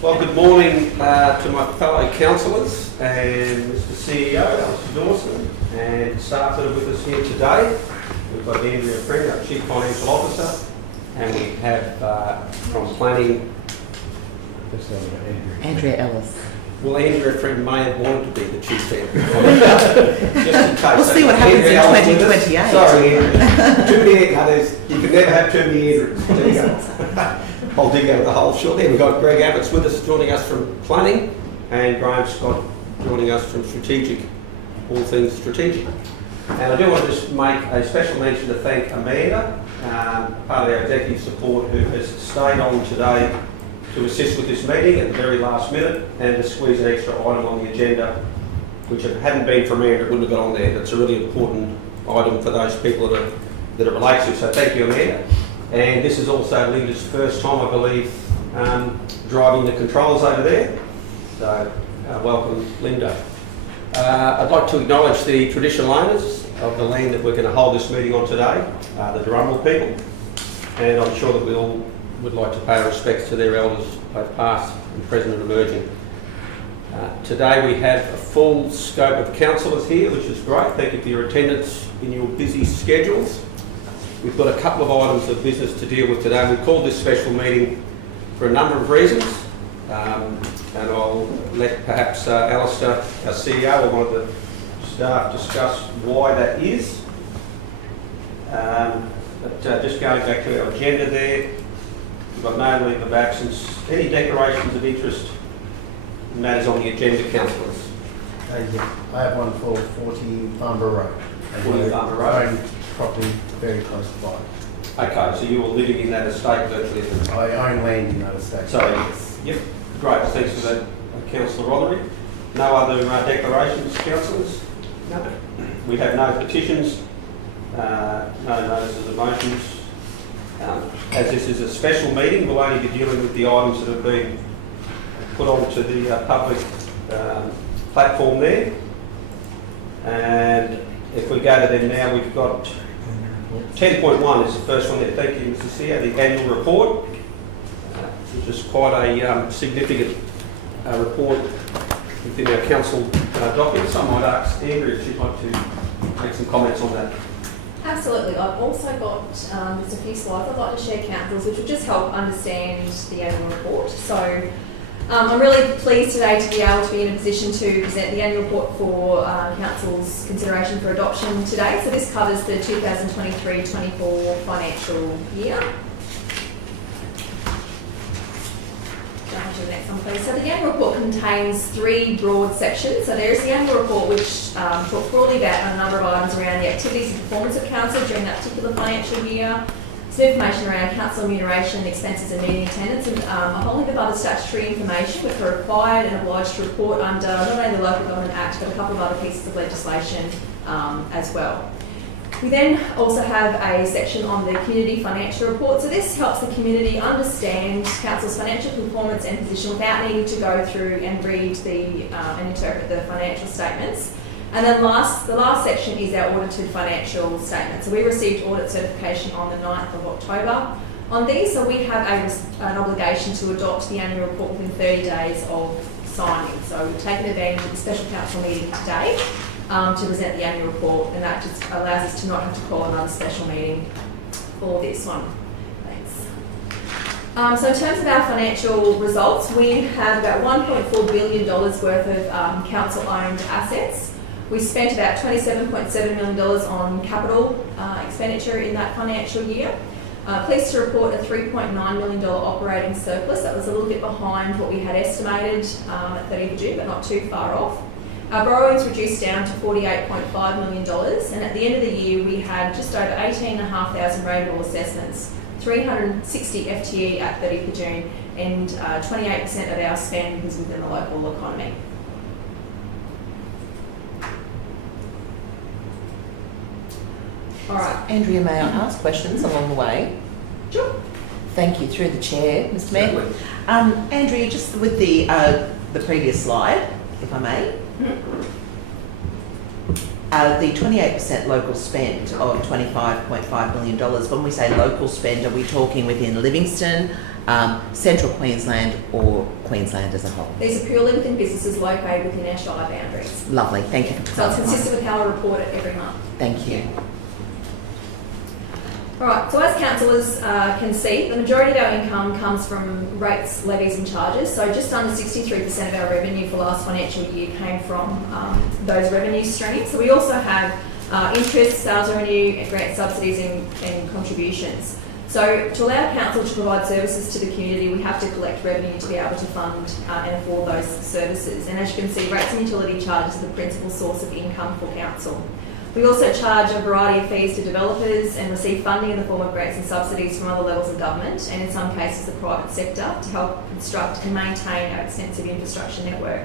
Well, good morning to my fellow councillors and Mr CEO, Alistair Dawson, and staff that are with us here today. We've got Andrea Friend, our Chief Financial Officer, and we have from planning, Andrea Ellis. well, Andrea Friend may have wanted to be the Chief Financial just in case. We'll see what happens in 2028. Sorry, Andrea. Too many others. You can never have too many Andrews. There you go. I'll dig out the hole shortly. We've got Greg Abbott's with us, joining us from planning, and Graham Scott joining us from strategic, all things strategic. And I do want to just make a special mention to thank Amanda, part of our executive support, who has stayed on today to assist with this meeting at the very last minute and to squeeze an extra item on the agenda, which if it hadn't been for Amanda, it wouldn't have got on there. That's a really important item for those people that it relates to. So thank you, Amanda. And this is also Linda's first time, I believe, driving the controls over there. So welcome, Linda. I'd like to acknowledge the traditional owners of the land that we're going to hold this meeting on today, the Durrumbal people. And I'm sure that we all would like to pay our respects to their elders, both past and present and emerging. Today we have a full scope of councillors here, which is great. Thank you for your attendance in your busy schedules. We've got a couple of items of business to deal with today. We called this special meeting for a number of reasons, and I'll let perhaps Alistair, our CEO, or one of the staff discuss why that is. But just going back to our agenda there, we've got no leave of absence. Any declarations of interest in matters on the agenda, councillors? Yeah. I have one for 40 Farnborough Road. 40 Farnborough Road. Own property very close by. Okay, so you were living in that estate virtually. I own land in that estate. So, yep, great. Thanks for that, Councillor Rothery. No other declarations, councillors? No. We have no petitions, no notices of motions. As this is a special meeting, we'll only be dealing with the items that have been put onto the public platform there. And if we go to them now, we've got 10.1 is the first one there. Thank you, Mr. CEO. The annual report, which is quite a significant report within our council documents. I might ask Andrea if she'd like to make some comments on that. Absolutely. I've also got just a few slides I'd like to share, councillors, which will just help understand the annual report. So I'm really pleased today to be able to be in a position to present the annual report for Council's consideration for adoption today. So this covers the 2023-24 financial year. Jump to the next one, please. So the annual report contains three broad sections. So there is the annual report, which talks broadly about a number of items around the activities and performance of Council during that particular financial year. Some information around council remuneration, expenses and meeting attendance, and a whole heap of other statutory information which are required and obliged to report under not only the Local Government Act but a couple of other pieces of legislation as well. We then also have a section on the community financial report. So this helps the community understand Council's financial performance and position without needing to go through and read and interpret the financial statements. And then the last section is our audited financial statement. So we received audit certification on the 9th of October on these. So we have an obligation to adopt the annual report within 30 days of signing. So we've taken advantage of the special council meeting today to present the annual report, and that just allows us to not have to call another special meeting for this one. Thanks. So in terms of our financial results, we have about $1.4 billion worth of council-owned assets. We spent about $27.7 million on capital expenditure in that financial year. Pleased to report a $3.9 million operating surplus. That was a little bit behind what we had estimated at 30th of June, but not too far off. Our borrowings reduced down to $48.5 million, and at the end of the year we had just over 18,500 rateable assessments, 360 FTE at 30th of June, and 28% of our spend was within the local economy. All right. Andrea, may I ask questions along the way? Sure. Thank you. Through the chair, Mr. Mayor. Andrea, just with the previous slide, if I may. Mm-hmm. The 28% local spend of $25.5 million, when we say local spend, are we talking within Livingstone, Central Queensland or Queensland as a whole? These are purely within businesses located within our Shire boundaries. Lovely, thank you for So it's clarifying. consistent with how I report it every month. Thank you. All right, so as councillors can see, the majority of our income comes from rates, levies and charges. So just under 63% of our revenue for last financial year came from those revenue streams. So we also have interest, sales revenue, grant subsidies and contributions. So to allow council to provide services to the community, we have to collect revenue to be able to fund and afford those services. And as you can see, rates and utility charges are the principal source of income for council. We also charge a variety of fees to developers and receive funding in the form of grants and subsidies from other levels of government and in some cases the private sector to help construct and maintain our extensive infrastructure network.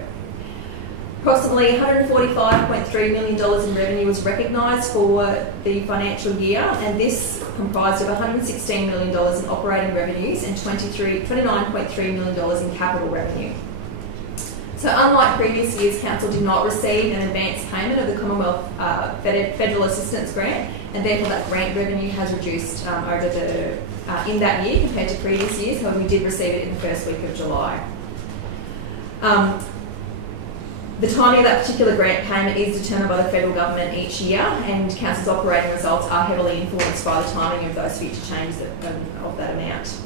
Approximately $145.3 million in revenue was recognised for the financial year, and this comprised of $116 million in operating revenues and $29.3 million in capital revenue. So unlike previous years, council did not receive an advance payment of the Commonwealth Federal Assistance Grant, and therefore that grant revenue has reduced in that year compared to previous years. However, we did receive it in the first week of July. The timing of that particular grant payment is determined by the federal government each year, and council's operating results are heavily influenced by the timing of those future changes of that amount.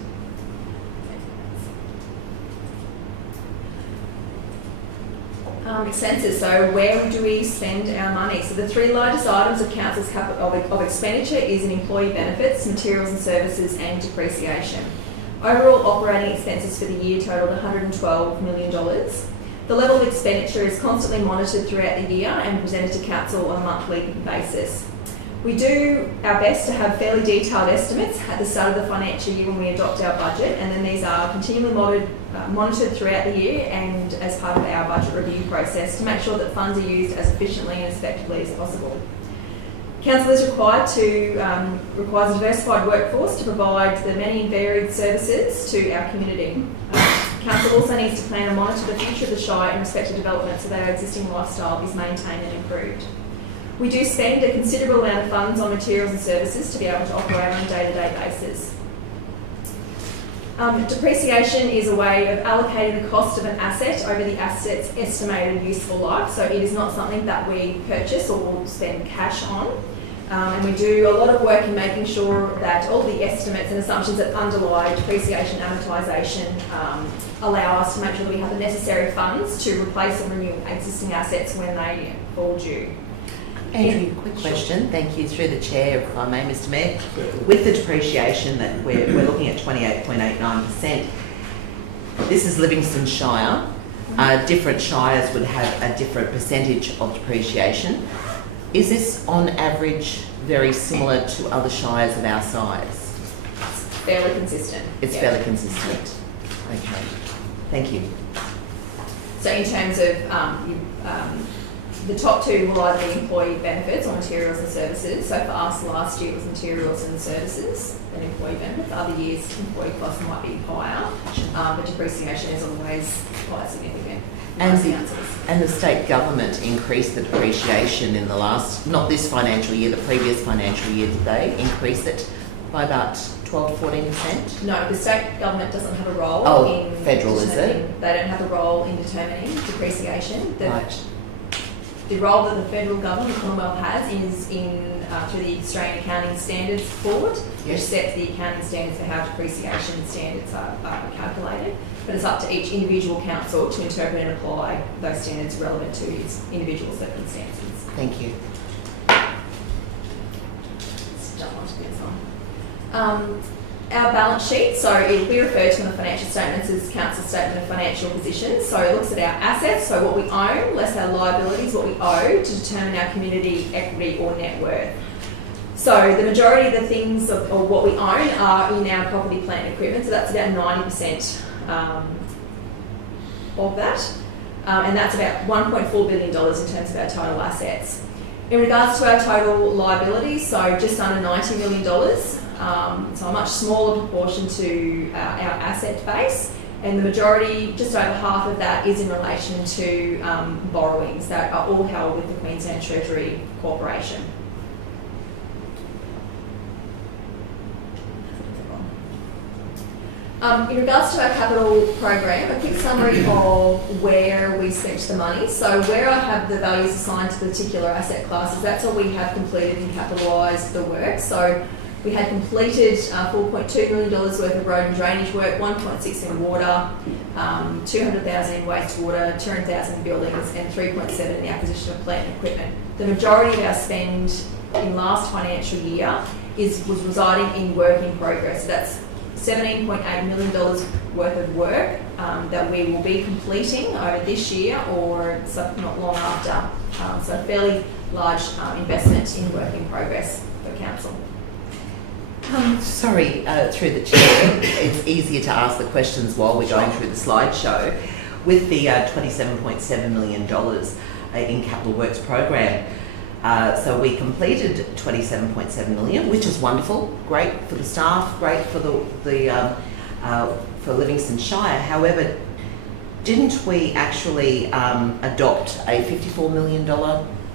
Expenses. So where do we spend our money? So the three largest items of council's capital of expenditure is in employee benefits, materials and services, and depreciation. Overall operating expenses for the year totalled $112 million. The level of expenditure is constantly monitored throughout the year and presented to council on a monthly basis. We do our best to have fairly detailed estimates at the start of the financial year when we adopt our budget, and then these are continually monitored throughout the year and as part of our budget review process to make sure that funds are used as efficiently and as effectively as possible. Council is requires a diversified workforce to provide the many and varied services to our community. Council also needs to plan and monitor the future of the Shire in respect to development so that our existing lifestyle is maintained and improved. We do spend a considerable amount of funds on materials and services to be able to operate on a day-to-day basis. Depreciation is a way of allocating the cost of an asset over the asset's estimated useful life. So it is not something that we purchase or spend cash on. And we do a lot of work in making sure that all the estimates and assumptions that underlie depreciation and amortisation allow us to make sure that we have the necessary funds to replace and renew existing assets when they fall due. Andrew, quick question. Thank you. Through the chair, if I may, Mr. Mayor. With the depreciation that we're looking at 28.89%, this is Livingstone Shire. Different shires would have a different percentage of depreciation. Is this on average very similar to other shires of our size? Fairly consistent. It's fairly consistent. Okay. Thank you. So in terms of the top two will either be employee benefits or materials and services. So for us, last year it was materials and services and employee benefits. Other years, employee costs might be higher, but depreciation is always quite significant. And the state government increased the depreciation in the last, not this financial year, the previous financial year, did they increase it by about 12 to 14%? No, the state government doesn't have a role in federal, is it? They don't have a role in determining depreciation. Right. The role that the federal government, the Commonwealth, has is in through the Australian Accounting Standards Board, which sets the accounting standards for how depreciation standards are calculated. But it's up to each individual council to interpret and apply those standards relevant to its individual circumstances. Thank you. Let's jump onto the next one. Our balance sheet, so it will be referred to in the financial statements as council statement of financial position. So it looks at our assets, so what we own, less our liabilities, what we owe, to determine our community equity or net worth. So the majority of the things of what we own are in our property, plant and equipment, so that's about 90% of that. And that's about $1.4 billion in terms of our total assets. In regards to our total liabilities, so just under $90 million, so a much smaller proportion to our asset base, and the majority, just over half of that, is in relation to borrowings that are all held with the Queensland Treasury Corporation. In regards to our capital program, a quick summary of where we spent the money. So where I have the values assigned to particular asset classes, that's all we have completed and capitalised the work. So we had completed $4.2 million worth of road and drainage work, 1.6 in water, 200,000 in wastewater, 200,000 in buildings, and 3.7 in the acquisition of plant and equipment. The majority of our spend in last financial year was residing in work in progress. So that's $17.8 million worth of work that we will be completing over this year or not long after. So a fairly large investment in work in progress for council. Sorry, through the chair, it's easier to ask the questions while we're going through the slideshow. With the $27.7 million in capital works program, so we completed 27.7 million, which is wonderful, great for the staff, great for for Livingstone Shire. However, didn't we actually adopt a $54 million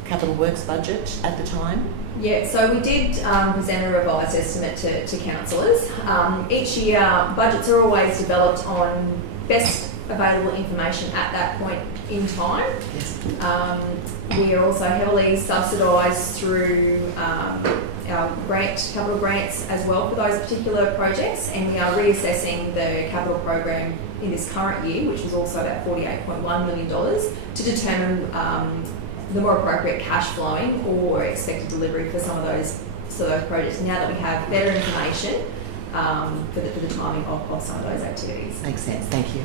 capital works budget at the time? Yeah, so we did present a revised estimate to councillors. Each year, budgets are always developed on best available information at that point in time. Yes. We are also heavily subsidised through our capital grants as well for those particular projects, and we are reassessing the capital program in this current year, which was also about $48.1 million, to determine the more appropriate cash flowing or expected delivery for some of those projects, now that we have better information for the timing of some of those activities. Makes sense, thank you.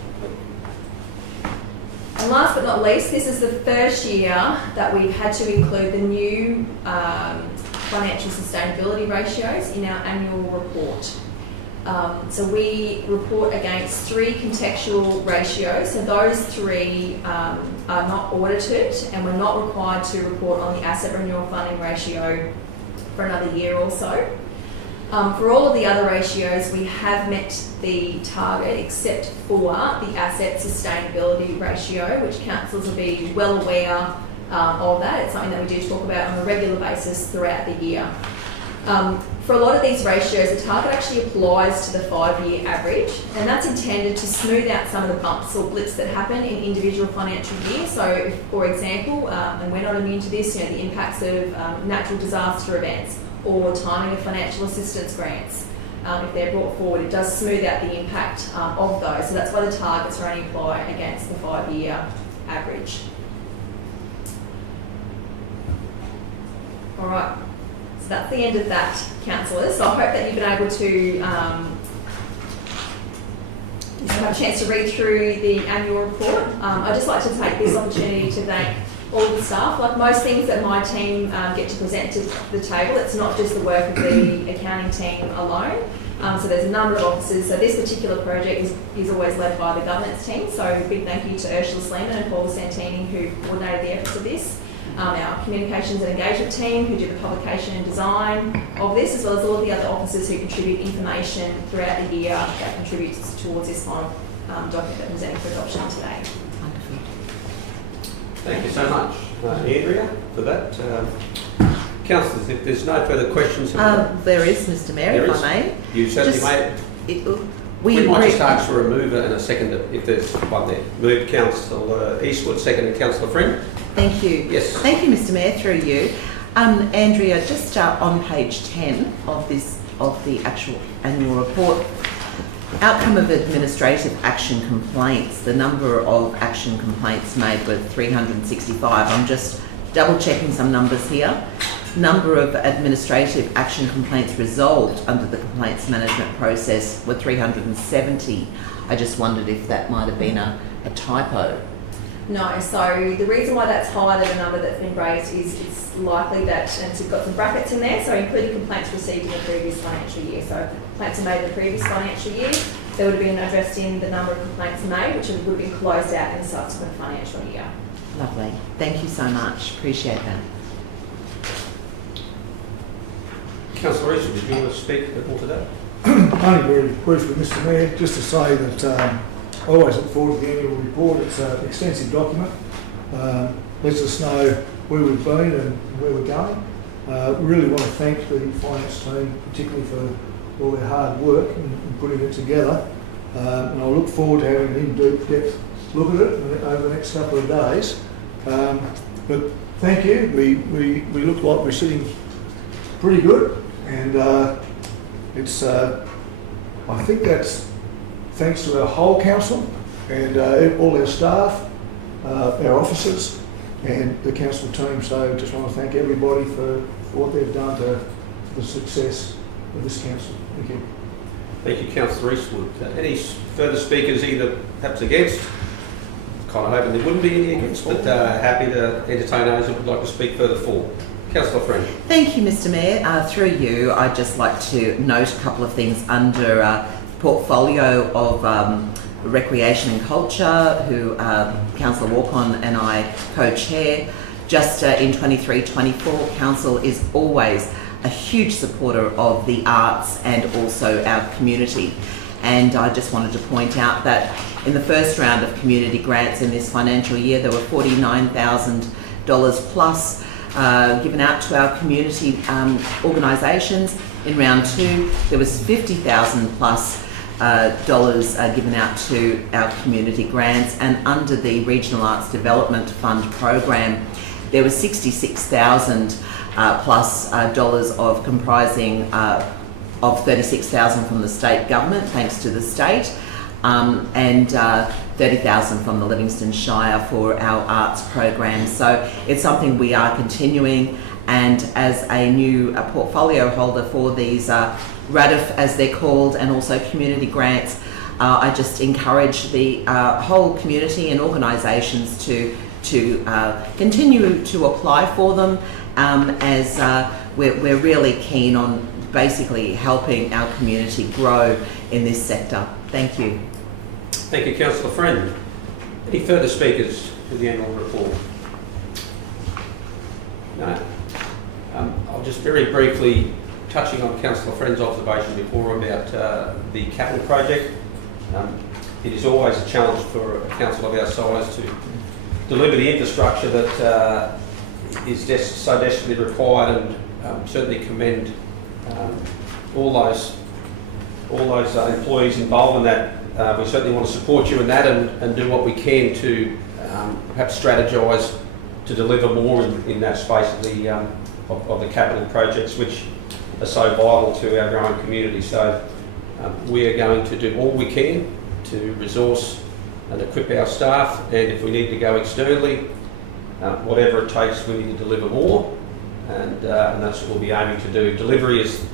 And last but not least, this is the first year that we've had to include the new financial sustainability ratios in our annual report. So we report against 3 contextual ratios. So those 3 are not audited, and we're not required to report on the asset renewal funding ratio for another year or so. For all of the other ratios, we have met the target except for the asset sustainability ratio, which councils will be well aware of that. It's something that we do talk about on a regular basis throughout the year. For a lot of these ratios, the target actually applies to the 5-year average, and that's intended to smooth out some of the bumps or blips that happen in individual financial years. So, if, for example, and we're not immune to this, the impacts of natural disaster events or timing of financial assistance grants, if they're brought forward, it does smooth out the impact of those. So that's why the targets are only applied against the 5-year average. All right. So that's the end of that, councillors. So I hope that you've been able to have a chance to read through the annual report. I'd just like to take this opportunity to thank all the staff. Like most things that my team get to present to the table, it's not just the work of the accounting team alone. So there's a number of officers. So this particular project is always led by the governance team. So a big thank you to Ursula Sleeman and Paul Santini, who coordinated the efforts of this. Our communications and engagement team, who do the publication and design of this, as well as all of the other officers who contribute information throughout the year that contributes towards this final document that we're presenting for adoption today. Wonderful. Thank you so much, Andrea, for that. Councillors, if there's no further questions... There is, Mr Mayor, if I may. You certainly may. We might just ask for a mover and a seconder, if there's one there. Moved Councillor Eastwood, seconded Councillor Friend. Thank you. Yes. Thank you, Mr Mayor, through you. Andrea, just on page 10 of the actual annual report, outcome of administrative action complaints, the number of action complaints made were 365. I'm just double checking some numbers here. Number of administrative action complaints resolved under the complaints management process were 370. I just wondered if that might have been a typo. No, so the reason why that's higher than the number that's been raised is it's likely that, and it's got some brackets in there, so including complaints received in the previous financial year. So if complaints are made in the previous financial year, there would have been addressed in the number of complaints made, which would have been closed out in the subsequent financial year. Lovely. Thank you so much. Appreciate that. Councillor Eastwood, did you want to speak a bit more to that? Only very briefly, Mr Mayor, just to say that I always look forward to the annual report. It's an extensive document. Lets us know where we've been and where we're going. We really want to thank the finance team, particularly for all their hard work in putting it together. And I look forward to having an in-depth look at it over the next couple of days. But thank you. We look like we're sitting pretty good, and it's I think that's thanks to our whole council and all our staff, our officers, and the council team. So just want to thank everybody for what they've done to the success of this council. Thank you. Thank you, Councillor Eastwood. Any further speakers, either perhaps against? Kind of hoping there wouldn't be any against, but happy to entertain those who would like to speak further for. Councillor Friend. Thank you, Mr Mayor. Through you, I'd just like to note a couple of things under portfolio of Recreation and Culture, who Councillor Walcon and I co-chair. Just in 23-24, Council is always a huge supporter of the arts and also our community. And I just wanted to point out that in the first round of community grants in this financial year, there were $49,000 plus given out to our community organisations. In round 2, there was $50,000 plus dollars given out to our community grants, and under the Regional Arts Development Fund program, there was $66,000 plus dollars of comprising of $36,000 from the state government, thanks to the state, and $30,000 from the Livingstone Shire for our arts program. So it's something we are continuing, and as a new portfolio holder for these RADF, as they're called, and also community grants, I just encourage the whole community and organisations to continue to apply for them, as we're really keen on basically helping our community grow in this sector. Thank you. Thank you, Councillor Friend. Any further speakers to the annual report? No? I'll just very briefly, touching on Councillor Friend's observation before about the capital project. It is always a challenge for a council of our size to deliver the infrastructure that is so desperately required, and certainly commend all those employees involved in that. We certainly want to support you in that, and do what we can to perhaps strategise to deliver more in that space of the capital projects, which are so vital to our growing community. So we are going to do all we can to resource and equip our staff, and if we need to go externally, whatever it takes, we need to deliver more, and that's what we'll be aiming to do. Delivering is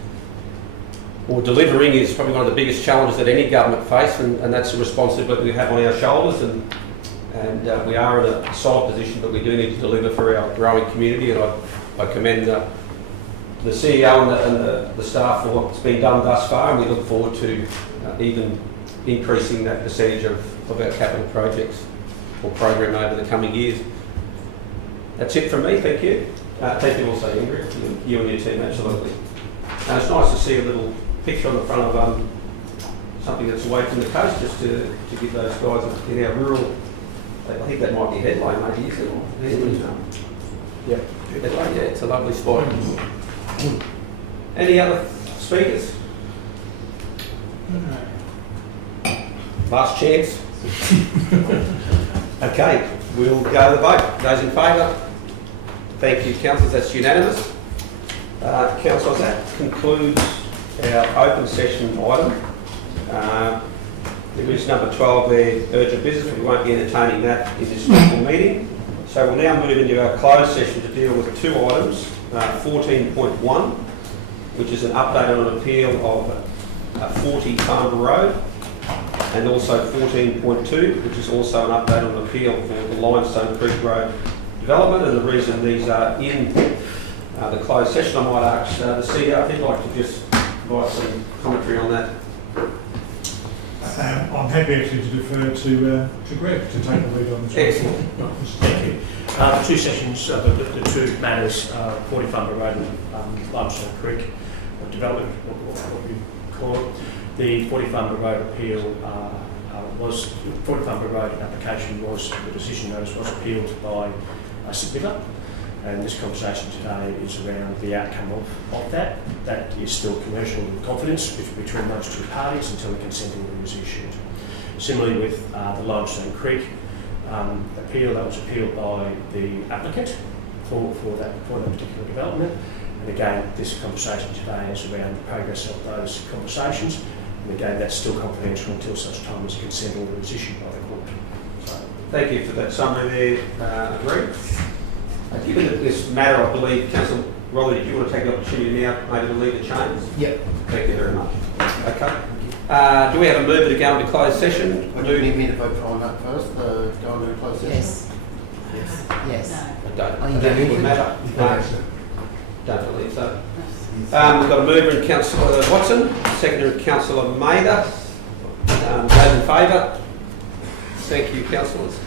probably one of the biggest challenges that any government face, and that's a responsibility we have on our shoulders, and we are in a solid position, but we do need to deliver for our growing community, and I commend the CEO and the staff for what's been done thus far, and we look forward to even increasing that percentage of our capital projects or program over the coming years. That's it from me, thank you. Thank you also, Ingrid, you and your team, absolutely. And it's nice to see a little picture on the front of something that's away from the coast, just to give those guys in our rural, I think that might be a headline maybe, is it? Yeah. Yeah, it's a lovely spot. Any other speakers? Last chance. Okay, we'll go to the vote. Those in favour? Thank you, councillors, that's unanimous. Councillors, that concludes our open session item. There is number 12 there, urgent business, but we won't be entertaining that in this special meeting. So we'll now move into our closed session to deal with two items. 14.1, which is an update on an appeal of 40 Farnborough Road, and also 14.2, which is also an update on an appeal for the Limestone Creek Road development. And the reason these are in the closed session, I might ask the CEO if he'd like to just provide some commentary on that. I'm happy actually to defer to Greg to take the lead on this. Excellent. Thank you. Two sessions, the two matters, 40 Farnborough Road and Limestone Creek development, what we call it. The 40 Farnborough Road appeal 40 Farnborough Road application the decision notice was appealed by St Viva. And this conversation today is around the outcome of that. That is still commercial in confidence between those two parties until the consent order is issued. Similarly with the Livingstone Creek appeal, that was appealed by the applicant for that particular development. And again, this conversation today is around the progress of those conversations. And again, that's still confidential until such time as a consent order is issued by the court. So, Thank you for that summary there, agreed. Given that this matter, I believe, Councillor Rowley, do you want to take the opportunity now maybe to lead the change? Yep. Thank you very much. Okay. Do we have a mover to go into closed session? Would you need me to vote on that first, go into closed session? Yes. Yes. Yes. I don't. Oh, you I don't don't think it would need matter. No. Don't believe so. We've got a mover in Councillor Watson, seconder in Councillor Maida. Those in favour? Thank you, councillors.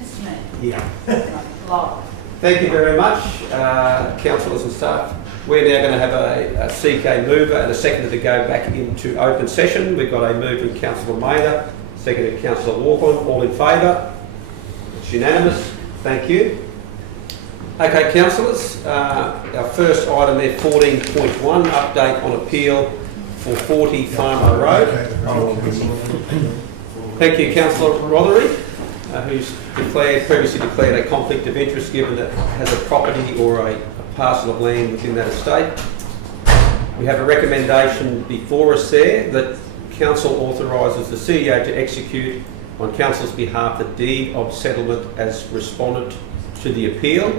Mr. Mayor. Yeah. Laura. Thank you very much, councillors and staff. We're now going to have a CK mover and a seconder to go back into open session. We've got a mover in Councillor Mather, seconded Councillor Walker. All in favour? It's unanimous. Thank you. Okay, councillors, our first item there, 14.1, update on appeal for 40 Farmer Road. Thank you, Councillor Rothery, who's previously declared a conflict of interest given that has a property or a parcel of land within that estate. We have a recommendation before us there that Council authorises the CEO to execute on Council's behalf the deed of settlement as respondent to the appeal.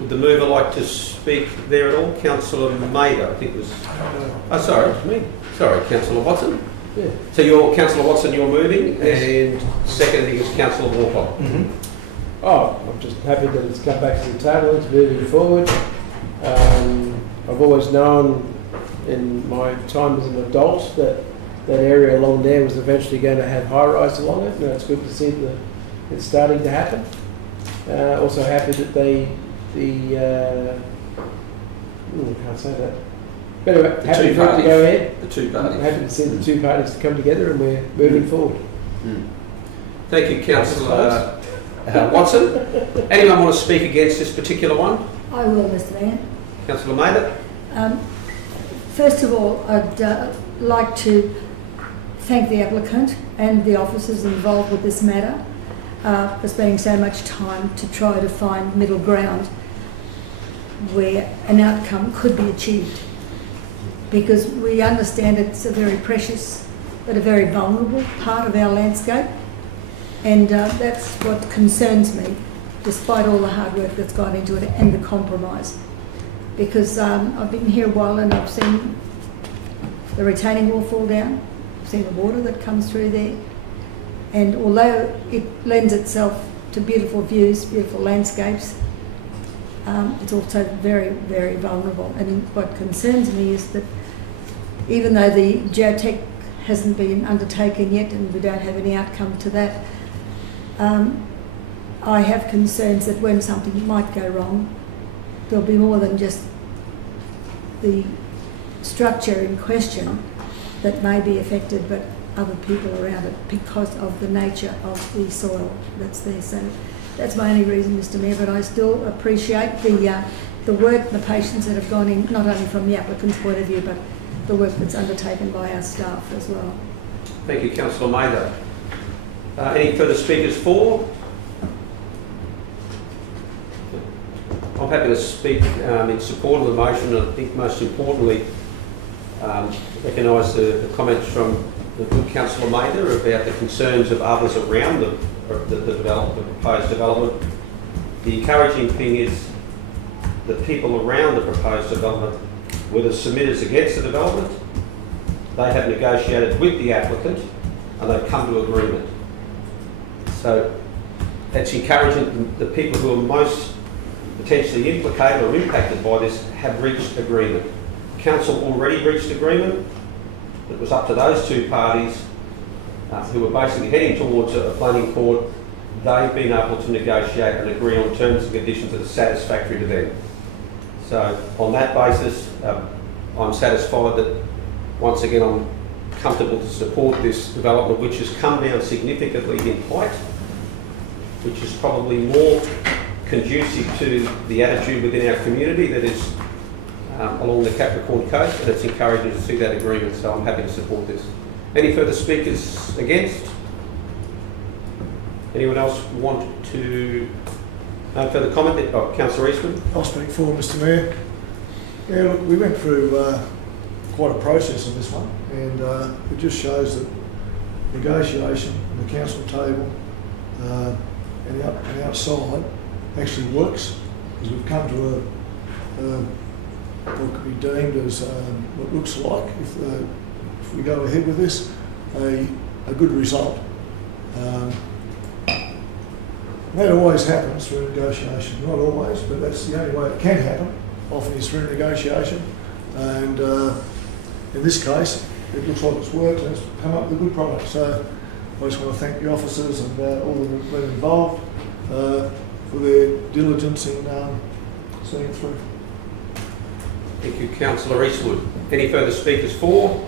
Would the mover like to speak there at all? Councillor Mather, I think was... Oh, sorry, it's me. Sorry, Councillor Watson. Yeah. So you're, Councillor Watson, you're moving, and seconding is Councillor Walker. Oh, I'm just happy that it's come back to the table, it's moving forward. I've always known in my time as an adult that that area along there was eventually going to have high-rise along it, and it's good to see that it's starting to happen. Also happy that can't say that. But anyway, happy for it to go ahead. The two parties. Happy to see the two parties to come together and we're moving forward. Thank you, Councillor Watson. Anyone want to speak against this particular one? I will, Mr. Mayor. Councillor Mather? First of all, I'd like to thank the applicant and the officers involved with this matter for spending so much time to try to find middle ground where an outcome could be achieved. Because we understand it's a very precious but a very vulnerable part of our landscape, and that's what concerns me, despite all the hard work that's gone into it and the compromise. Because I've been here a while and I've seen the retaining wall fall down, I've seen the water that comes through there, and although it lends itself to beautiful views, beautiful landscapes, it's also very, very vulnerable. And what concerns me is that even though the geotech hasn't been undertaken yet and we don't have any outcome to that, I have concerns that when something might go wrong, there'll be more than just the structure in question that may be affected, but other people around it because of the nature of the soil that's there. So that's my only reason, Mr. Mayor, but I still appreciate the work and the patience that have gone in, not only from the applicant's point of view, but the work that's undertaken by our staff as well. Thank you, Councillor Mather. Any further speakers for? I'm happy to speak in support of the motion. I think most importantly, recognise the comments from the good Councillor Mather about the concerns of others around the proposed development. The encouraging thing is the people around the proposed development were the submitters against the development. They have negotiated with the applicant and they've come to agreement. So it's encouraging. The people who are most potentially implicated or impacted by this have reached agreement. Council already reached agreement. It was up to those two parties who were basically heading towards a planning court. They've been able to negotiate and agree on terms and conditions that are satisfactory to them. So on that basis, I'm satisfied that once again I'm comfortable to support this development, which has come down significantly in height, which is probably more conducive to the attitude within our community that is along the Capricorn coast, and it's encouraging to see that agreement, so I'm happy to support this. Any further speakers against? Anyone else want to further comment? Oh, Councillor Eastman. I'll speak for Mr. Mayor. Yeah, look, we went through quite a process on this one, and it just shows that negotiation at the council table and outside actually works, because we've come to what could be deemed as what looks like, if we go ahead with this, a good result. That always happens through negotiation, not always, but that's the only way it can happen, often is through negotiation. And in this case, it looks like it's worked and it's come up with a good product. So I just want to thank the officers and all of them that are involved for their diligence in seeing it through. Thank you, Councillor Eastwood. Any further speakers for?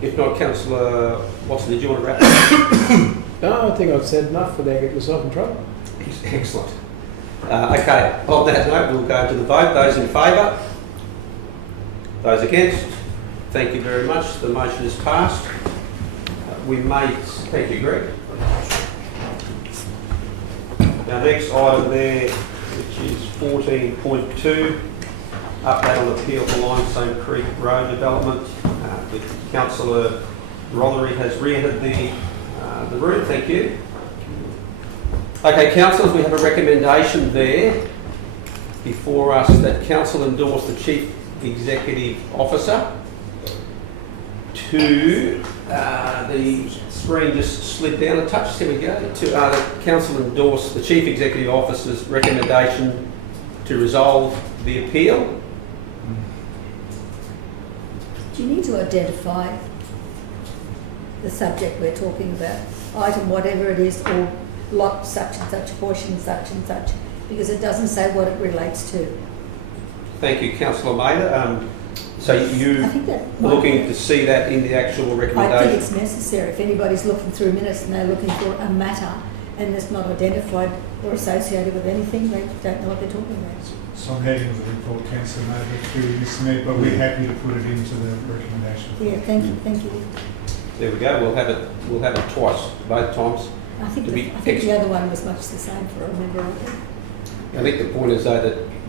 If not, Councillor Watson, did you want to wrap up? No, I think I've said enough without getting myself in trouble. Excellent. Okay, on that note, we'll go to the vote. Those in favour? Those against? Thank you very much. The motion is passed. Thank you, Greg. Our next item there, which is 14.2, update on appeal for Livingstone Creek Road development. Councillor Rothery has re-entered the room. Thank you. Okay, councillors, we have a recommendation there before us that council endorse the Chief Executive Officer to the screen just slid down a touch. Here we go. To the council endorse the Chief Executive Officer's recommendation to resolve the appeal. Do you need to identify the subject we're talking about, item whatever it is, or lot such and such, portion such and such, because it doesn't say what it relates to. Thank you, Councillor Maida. So you I think that are looking to see that in the actual I recommendation? think it's necessary. If anybody's looking through minutes and they're looking for a matter and it's not identified or associated with anything, they don't know what they're talking about. Some headings of the report, Councillor Maida, through Ms. Smith, but we're happy to put it into the recommendation. Yeah, thank you. There we go. We'll have it twice, both times. I think To be the other one was much the same, for I remember rightly. I think the point is though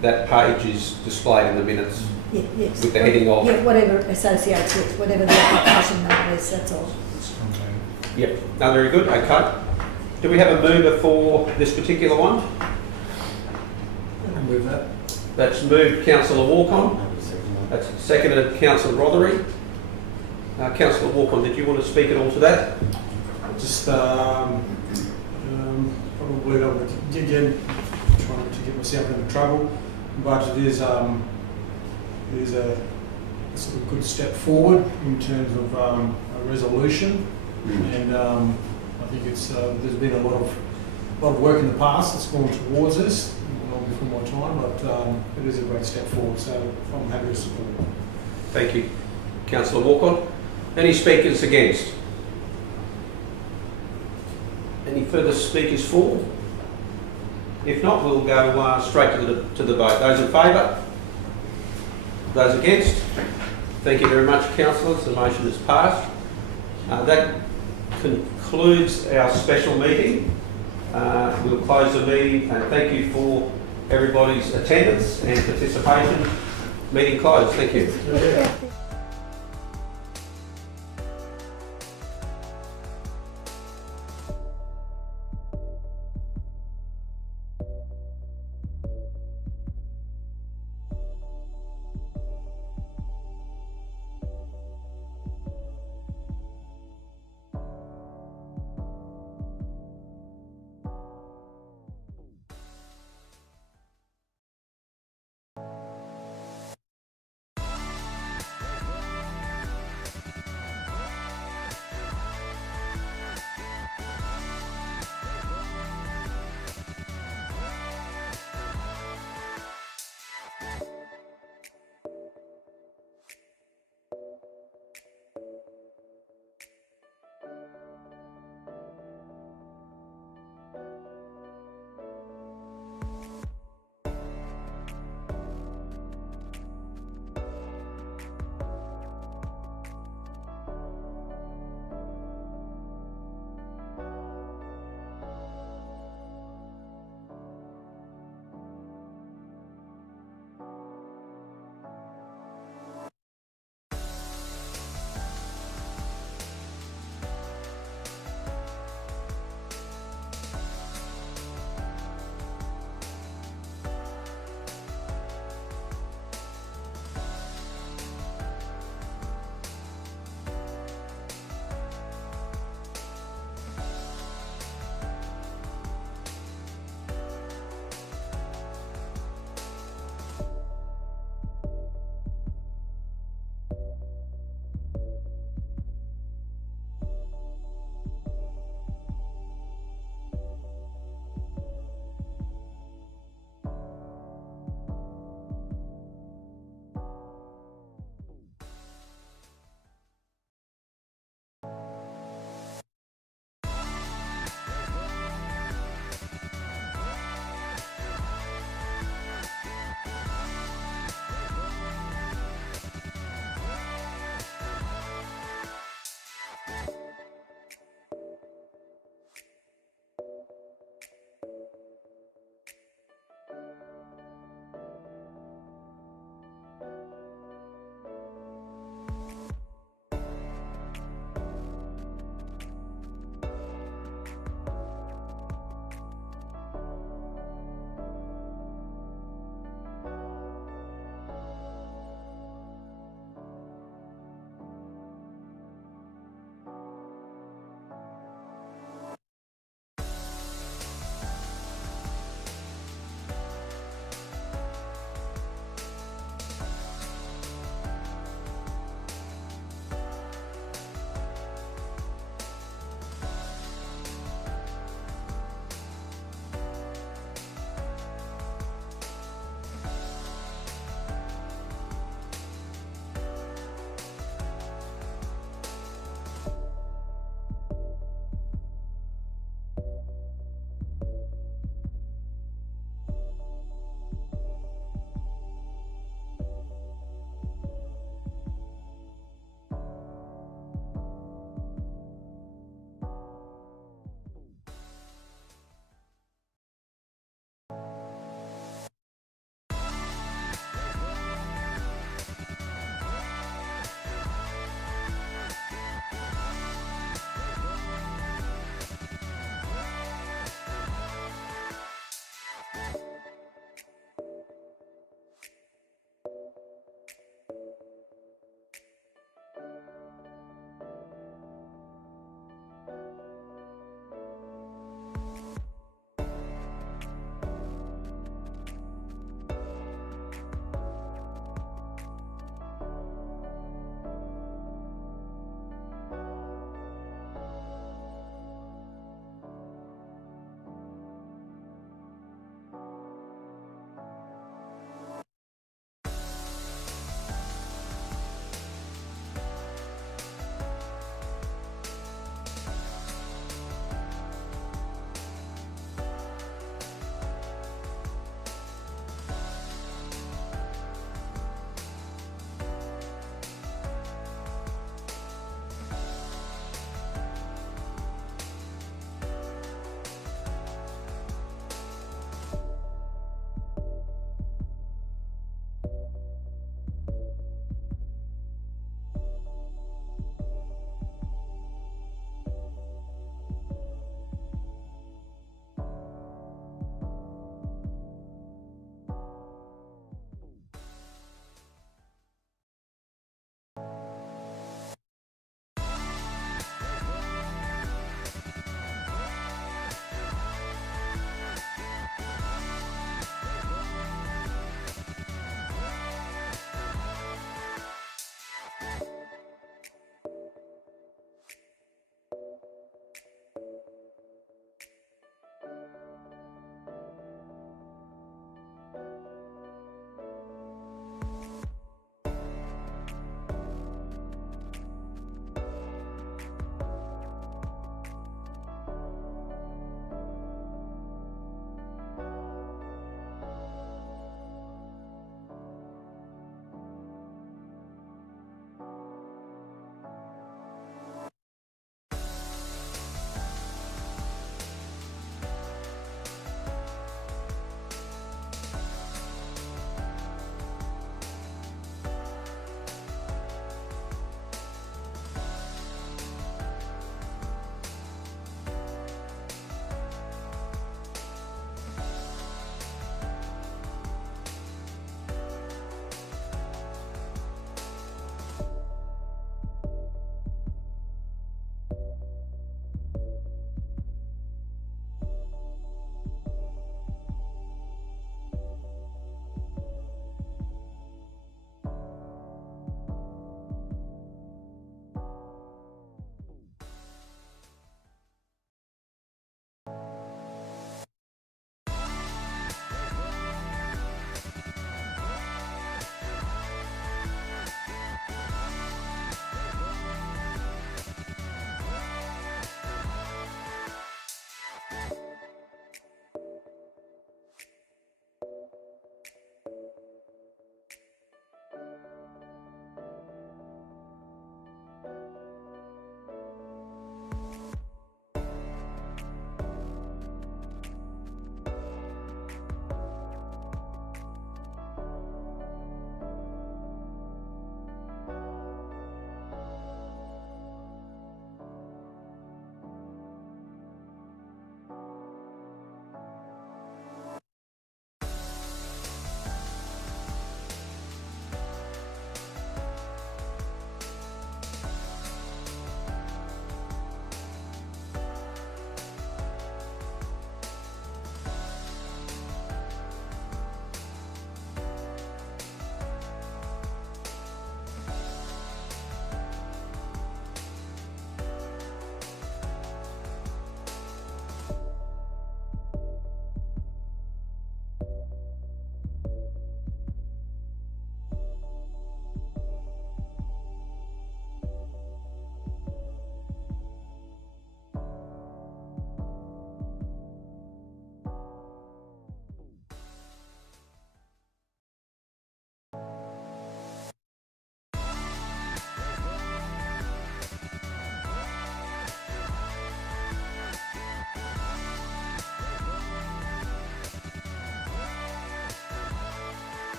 that page is displayed in the minutes Yeah, yes. with the heading of. Yeah, whatever it associates with, whatever the application number is, that's all. It's contained. Yep. No, very good. Okay. Do we have a mover for this particular one? I'll move that. That's moved Councillor Walcon. That's seconded Councillor Rothery. Councillor Walcon, did you want to speak at all to that? Just probably don't want to dig in, trying to get myself into trouble, but it is a sort of good step forward in terms of a resolution, and I think it's there's been a lot of work in the past that's gone towards this, long before my time, but it is a great step forward, so I'm happy to support it. Thank you. Councillor Walcon. Any speakers against? Any further speakers for? If not, we'll go straight to the vote. Those in favour? Those against? Thank you very much, councillors. The motion is passed. That concludes our special meeting. We'll close the meeting and thank you for everybody's attendance and participation. Meeting closed. Thank you.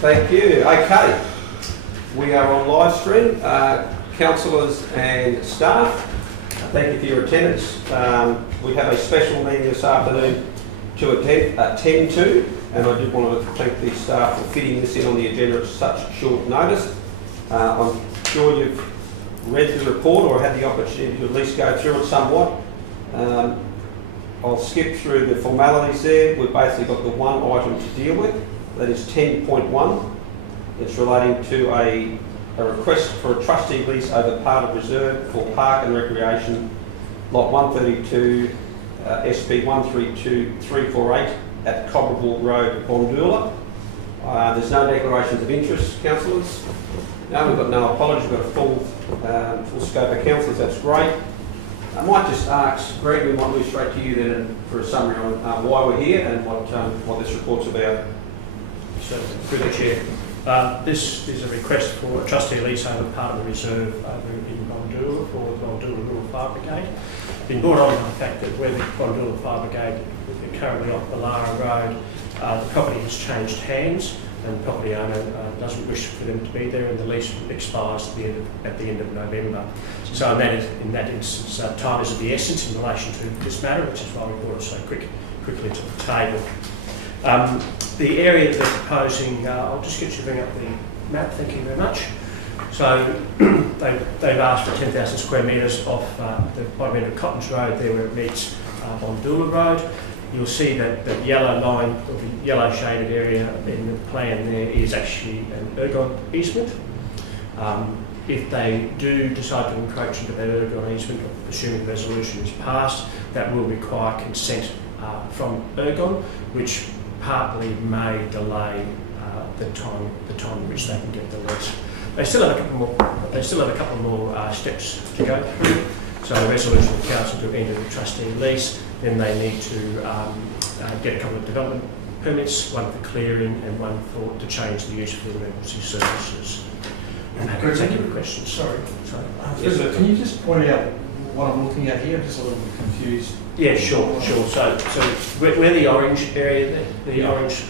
Thank you. Okay, we are on live stream. Councillors and staff, thank you for your attendance. We have a special meeting this afternoon to attend to, and I do want to thank the staff for fitting this in on the agenda at such short notice. I'm sure you've read the report or had the opportunity to at least go through it somewhat. I'll skip through the formalities there. We've basically got the one item to deal with, that is 10.1. It's relating to a request for a trustee lease over part of reserve for park and recreation, lot 132, SP 132348 at Cobberbull Road, Bondoola. There's no declarations of interest, councillors. No, we've got no apologies. We've got a full scope of councillors. That's great. I might just ask Greg, we might move straight to you then for a summary on why we're here and what this report's about. So, through the chair, this is a request for a trustee lease over part of the reserve over in Bondoola for the Bondoola Rural Fire Brigade. Been brought on by the fact that where the Bondoola Fire Brigade is currently off Ballara Road, the property has changed hands, and the property owner doesn't wish for them to be there, and the lease expires at the end of November. So in that instance, time is of the essence in relation to this matter, which is why we brought it so quickly to the table. The area they're proposing, I'll just get you to bring up the map, thank you very much. So they've asked for 10,000 square metres off the bottom end of Cottons Road, there where it meets Bondoola Road. You'll see that the yellow line, or the yellow shaded area in the plan there is actually an ergon easement. If they do decide to encroach into that ergon easement, assuming the resolution is passed, that will require consent from ergon, which partly may delay the time in which they can get the lease. They still have a couple more steps to go through. So a resolution of the council to enter the trustee lease, then they need to get a couple of development permits, one for clearing and one to change the use for the emergency services. And I can take any questions. Sorry. Yes, sir. Can you just point out what I'm looking at here? I'm just a little bit confused. Yeah, sure. So where the orange area, the orange,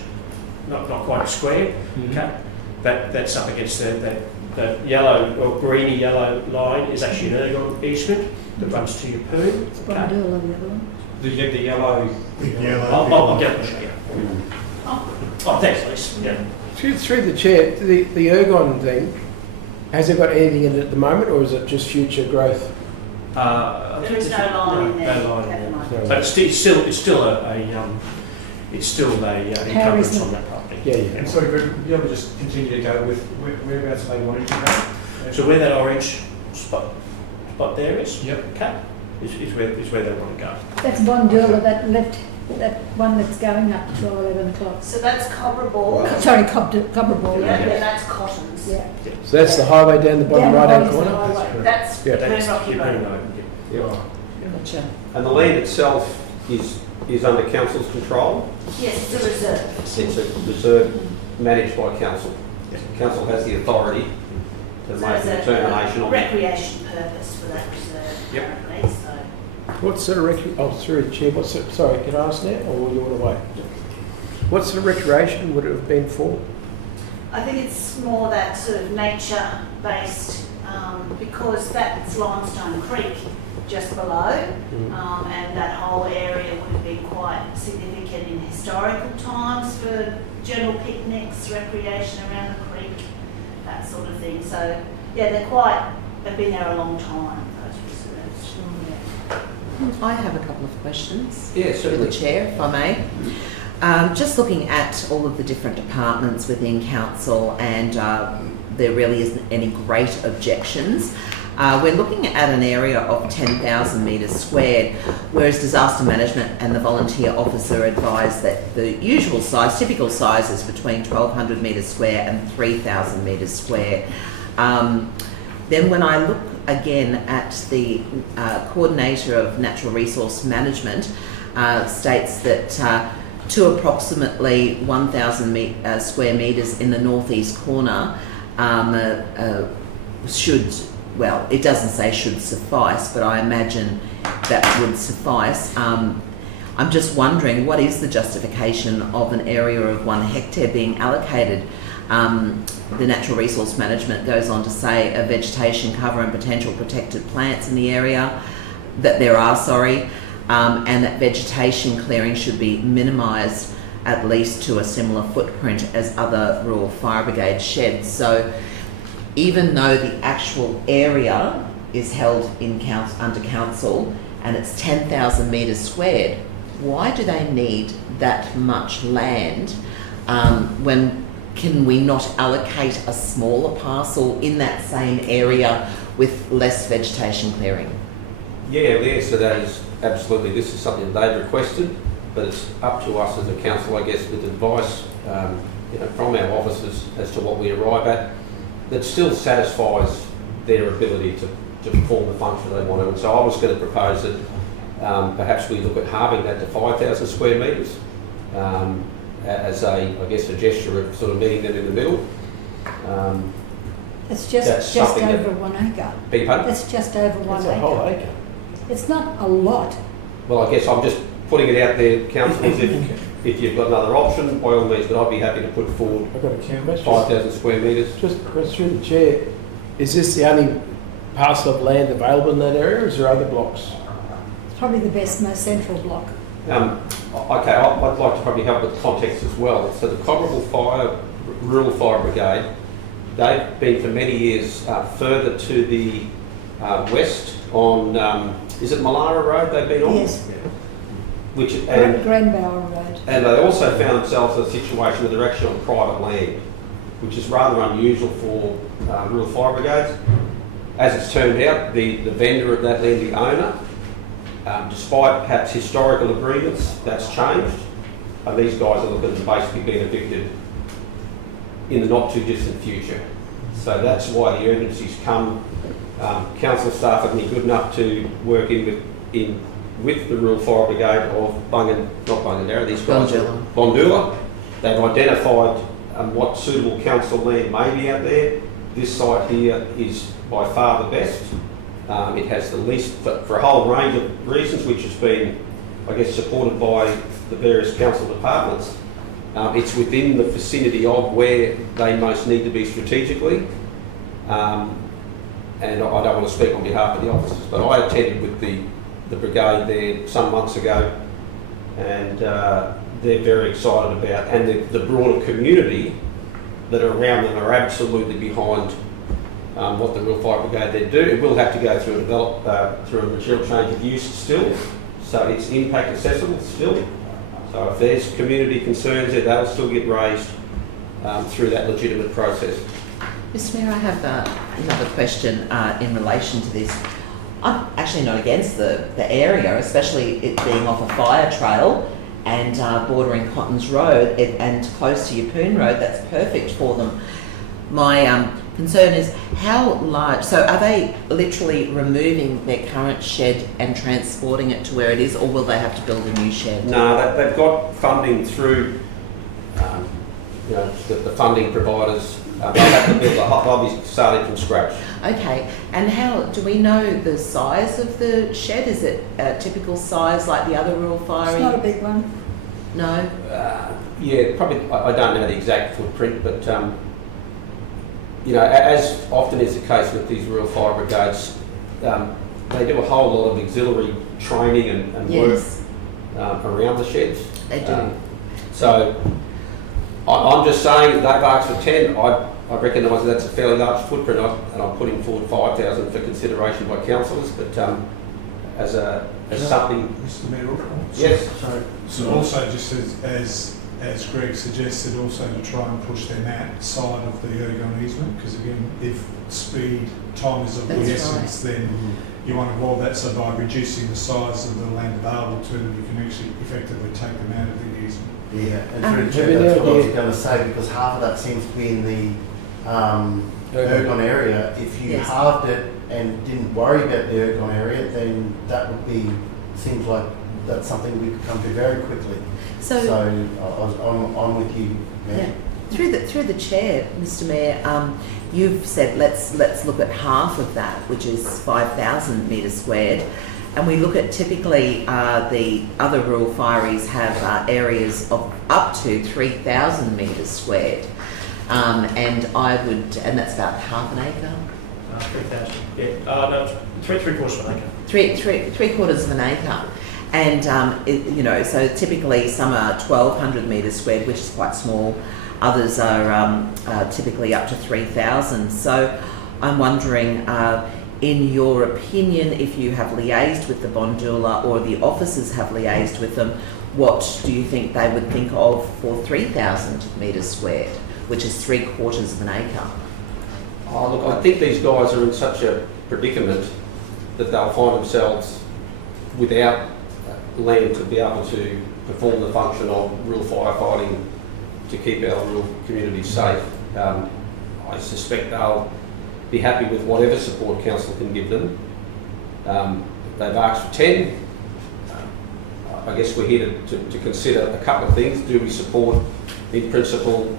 not quite a square, okay, that's up against the yellow or greeny yellow line is actually an ergon easement that runs to your poon. Bondoola, the other one. The yellow. I'll get it to you. Oh, thanks, Lisa. Yeah. Through the chair, the ergon thing, has it got anything in it at the moment, or is it just future growth? There is no line in there. No line in at the there. moment. But it's still a encumbrance on that property. Yeah. And sorry, Greg, would you able to just continue to go with whereabouts they wanted to go? So where that orange spot there is, Yep. okay, is where they want to go. That's Bondoola, that one that's going up to 11 o'clock. So that's Cobberbull. Sorry, Cobberbull. Yeah, that's Cottons. Yeah. So that's the highway down the bottom Down the right-hand bottom is the corner? highway. That's Yeah. Burn Rocky your Road. Poon Road, yeah. Gotcha. And the land itself is under council's control. Yes, it's a reserve. It's a reserve managed by council. Council has the authority to So make it's a determination on that. recreation purpose for that reserve Yep. currently, so. What sort of through the chair, sorry, can I ask now, or you want to wait? What sort of recreation would it have been for? I think it's more that sort of nature-based, because that's Limestone Creek just below, and that whole area would have been quite significant in historical times for general picnics, recreation around the creek, that sort of thing. So, yeah, they've been there a long time, those reserves. I have a couple of questions. Yeah, To the certainly. chair, if I may. Just looking at all of the different departments within council, and there really isn't any great objections. We're looking at an area of 10,000 metres squared, whereas disaster management and the volunteer officer advise that the usual size, typical size, is between 1,200 metres square and 3,000 metres square. Then when I look again at the coordinator of natural resource management, states that to approximately 1,000 square metres in the northeast corner should, well, it doesn't say should suffice, but I imagine that would suffice. I'm just wondering, what is the justification of an area of 1 hectare being allocated The natural resource management goes on to say a vegetation cover and potential protected plants in the area, and that vegetation clearing should be minimised at least to a similar footprint as other rural fire brigade sheds. So even though the actual area is held in under council and it's 10,000 metres squared, why do they need that much land when can we not allocate a smaller parcel in that same area with less vegetation clearing? Yeah, the answer to that is absolutely. This is something that they've requested, but it's up to us as a council, I guess, with advice from our officers as to what we arrive at that still satisfies their ability to perform the function they want to. And so I was going to propose that perhaps we look at halving that to 5,000 square metres as a gesture of sort of meeting them in the middle. It's just over 1 acre. Beg your pardon? It's just over 1 That's acre. a whole acre. It's not a lot. Well, I guess I'm just putting it out there, councillors, if you've got another option, by all means, but I'd be happy to put forward I've got a question. 5,000 square metres. Just through the chair, is this the only parcel of land available in that area, or is there other blocks? It's probably the best, most central block. Okay, I'd like to probably help with context as well. So the Cobberable Rural Fire Brigade, they've been for many years further to the west on, is it Malara Road they've been on? Yes. Granbower Road. And they also found themselves in a situation where they're actually on private land, which is rather unusual for rural fire brigades. As it's turned out, the vendor of that land, the owner, despite perhaps historical agreements, that's changed. And these guys are looking at basically being evicted in the not too distant future. So that's why the urgency's come. Council staff have been good enough to work with the Rural Fire Brigade of Bondula. They've identified what suitable council land may be out there. This site here is by far the best. It has the least, for a whole range of reasons, which has been, I guess, supported by the various council departments. It's within the vicinity of where they most need to be strategically. And I don't want to speak on behalf of the officers, but I attended with the brigade there some months ago, and they're very excited about, and the broader community that are around them are absolutely behind what the Rural Fire Brigade they do. It will have to go through through a material change of use still, so it's impact accessible still. So if there's community concerns there, they'll still get raised through that legitimate process. Mr Mayor, I have another question in relation to this. I'm actually not against the area, especially it being off a fire trail and bordering Cottons Road and close to Yeppoon Road. That's perfect for them. My concern is how large, so are they literally removing their current shed and transporting it to where it is, or will they have to build a new shed? No, they've got funding through the funding providers. They'll have to build they'll be starting from scratch. Okay, and how do we know the size of the shed? Is it a typical size like the other rural fire? It's not a big one. No? Yeah, probably, I don't know the exact footprint, but as often is the case with these rural fire brigades, they do a whole lot of auxiliary training and Yes. work around the sheds. They do. So I'm just saying that they've asked for 10. I recognise that's a fairly large footprint, and I'm putting forward 5,000 for consideration by councillors. But as something, Mr Mayor, yes. So also just as Greg suggested, also to try and push them outside of the Ergon easement, because again, if time is of the That's essence, then you want to avoid that. So by reducing the size of the land available to them, you can actually effectively take them out of the easement. Yeah, and through the chair, that's what I was going to say, because half of that seems to be in the Ergon area. If you halved it and didn't worry about the Ergon area, then that would seems like that's something we could come to very quickly. So I'm with you, Mayor. Yeah. Through the chair, Mr Mayor, you've said let's look at half of that, which is 5,000 metres squared. And we look at typically the other rural fireys have areas of up to 3,000 metres squared. and and that's about half an acre. 3,000. Yeah. No, three quarters of an acre. Three quarters of an acre. And, so typically some are 1,200 metres squared, which is quite small. Others are typically up to 3,000. So I'm wondering, in your opinion, if you have liaised with the bondula or the officers have liaised with them, what do you think they would think of for 3,000 metres squared, which is 3/4 of an acre? Oh, look, I think these guys are in such a predicament that they'll find themselves without land to be able to perform the function of rural firefighting to keep our rural communities safe. I suspect they'll be happy with whatever support council can give them. They've asked for 10. I guess we're here to consider a couple of things. Do we support, in principle,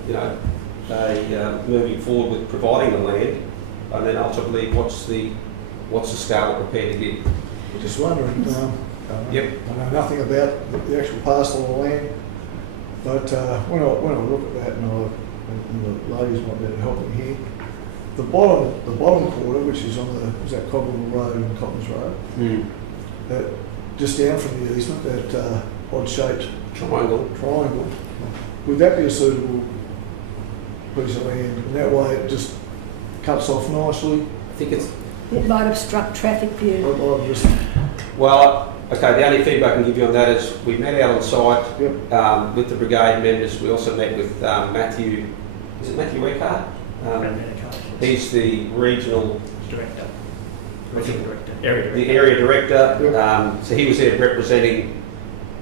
moving forward with providing the land, and then ultimately what's the scale that we're prepared to give? Just wondering, Yep. I know nothing about the actual parcel of land, but when I look at that, and the ladies might be able to help me here, the bottom quarter, which is on is that Cobbleville Road and Cottons Road, that just down from the easement, that odd-shaped triangle, would that be a suitable piece of land? And that way it just cuts off nicely. I think it's... It might obstruct traffic view. Well, okay, the only feedback I can give you on that is we met out on site Yep. with the brigade members. We also met with Matthew, is it Matthew Eckhart? He's the regional Director. the area director. Yep. So he was there representing,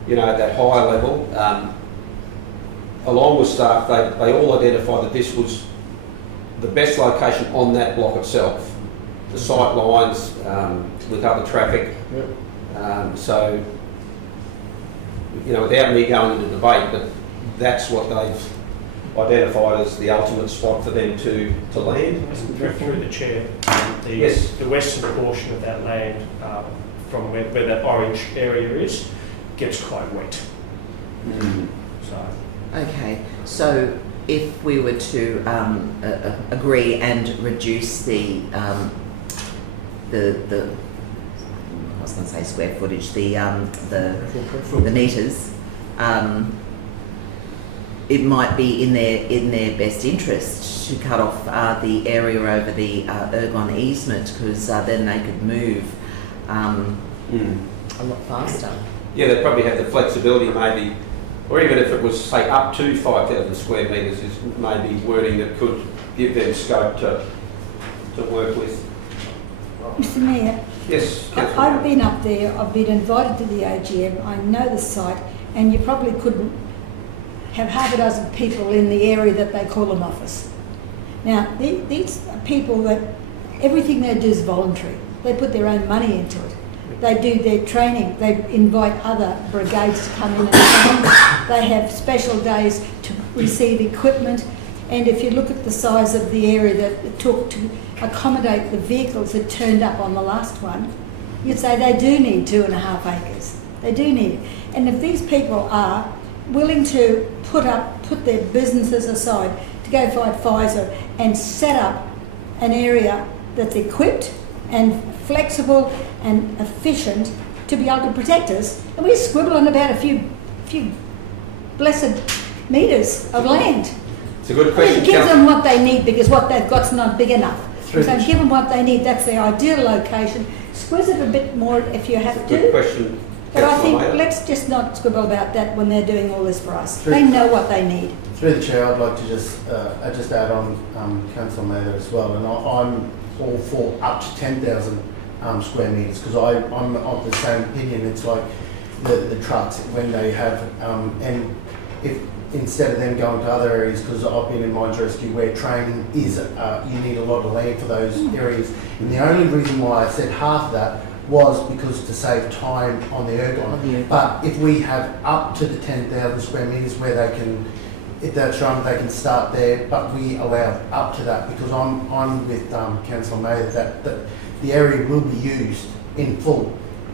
at that higher level. Along with staff, they all identified that this was the best location on that block itself. The sight lines with other traffic. Yep. So, without me going into debate, but that's what they've identified as the ultimate spot for them to land. Through the chair, Yes. the western portion of that land, from where that orange area is, gets quite wet. So. Okay, so if we were to agree and reduce the I was going to say square footage, the metres, it might be in their best interest to cut off the area over the Ergon easement, because then they could move a lot faster. Yeah, they probably have the flexibility maybe, or even if it was, say, up to 5,000 square metres is maybe wording that could give them scope to work with. Mr Mayor, Yes, I've been up there, I've been invited to the AGM, I know the site, and you probably couldn't have half a dozen people in the area that they call an office. Now, these are people that everything they do is voluntary. They put their own money into it. They do their training. They invite other brigades to come in and train. They have special days to receive equipment. And if you look at the size of the area that it took to accommodate the vehicles that turned up on the last one, you'd say they do need 2.5 acres. They do need it. And if these people are willing to put their businesses aside to go fight fires and set up an area that's equipped and flexible and efficient to be able to protect us, and we're squibbling about a few blessed metres of land. it's a good question. Give them what they need, because what they've got's not big enough. Through So the give them what they need. That's the ideal location. Squeeze it a bit more if you have Good to. question. But I think Councillor Mayor. let's just not squibble about that when they're doing all this for us. Through- They know what they need. Through the chair, I'd like to just add on Councillor Mather as well, and I'm all for up to 10,000 square metres, because I'm of the same opinion. It's like the trucks when they have, and if instead of them going to other areas, because I've been in mines rescue where training is, you need a lot of land for those areas. And the only reason why I said half of that was because to save time on the Ergon. But if we have up to the 10,000 square metres where they can, if that's right, they can start there, but we allow up to that, because I'm with Councillor Mayer that the area will be used in full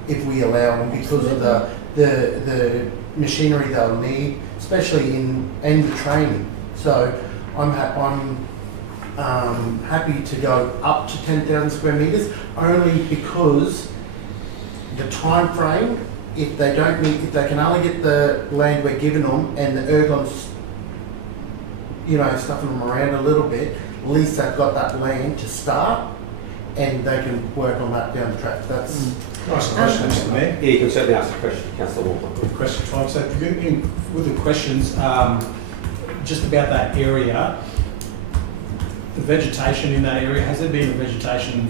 if we allow them, because of the machinery they'll need, especially in the training. So I'm happy to go up to 10,000 square metres, only because the time frame, if they can only get the land we're giving them and the ergon's, stuffing them around a little bit, at least they've got that land to start and they can work on that down the track. That's Nice question, Mr. Mayor. Yeah, you can certainly ask a question, Councillor Walker. Good question time. So with the questions, just about that area, the vegetation in that area, has there been a vegetation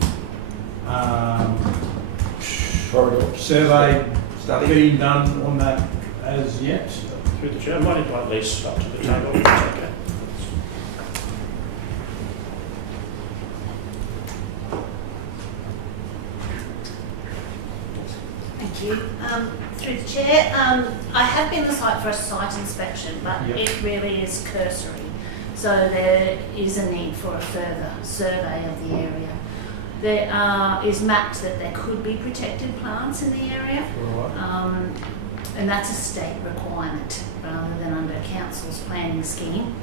survey Study? being done on that as yet? Through the chair, I might invite Lisa up to the table. If it's okay. Thank you. Through the chair, I have been on the site for a site inspection, but Yep. it really is cursory. So there is a need for a further survey of the area. There is mapped that there could be protected plants in the area, Right. and that's a state requirement rather than under council's planning scheme.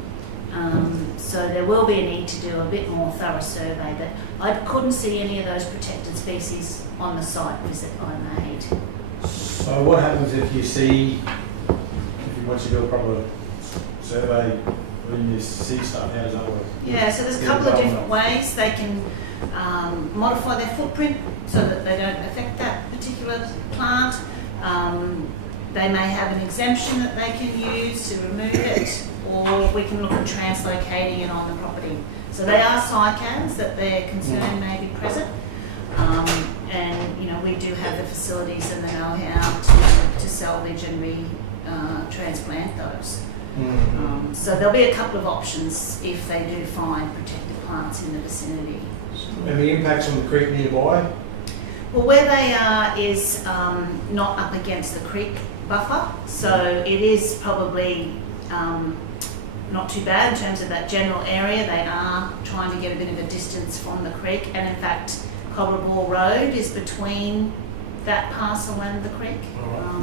So there will be a need to do a bit more thorough survey, but I couldn't see any of those protected species on the site visit I made. So what happens if you once you do a proper survey, when you see stuff, how does that work? Yeah, so there's a couple of different ways they can modify their footprint so that they don't affect that particular plant. They may have an exemption that they can use to remove it, or we can look at translocating it on the property. So they are cycads that they're concerned may be present. And we do have the facilities and the know-how to salvage and transplant those. So there'll be a couple of options if they do find protected plants in the vicinity. And the impacts on the creek nearby? Well, where they are is not up against the creek buffer, so it is probably not too bad in terms of that general area. They are trying to get a bit of a distance from the creek, and in fact, Cobblerball Road is between that parcel and the creek.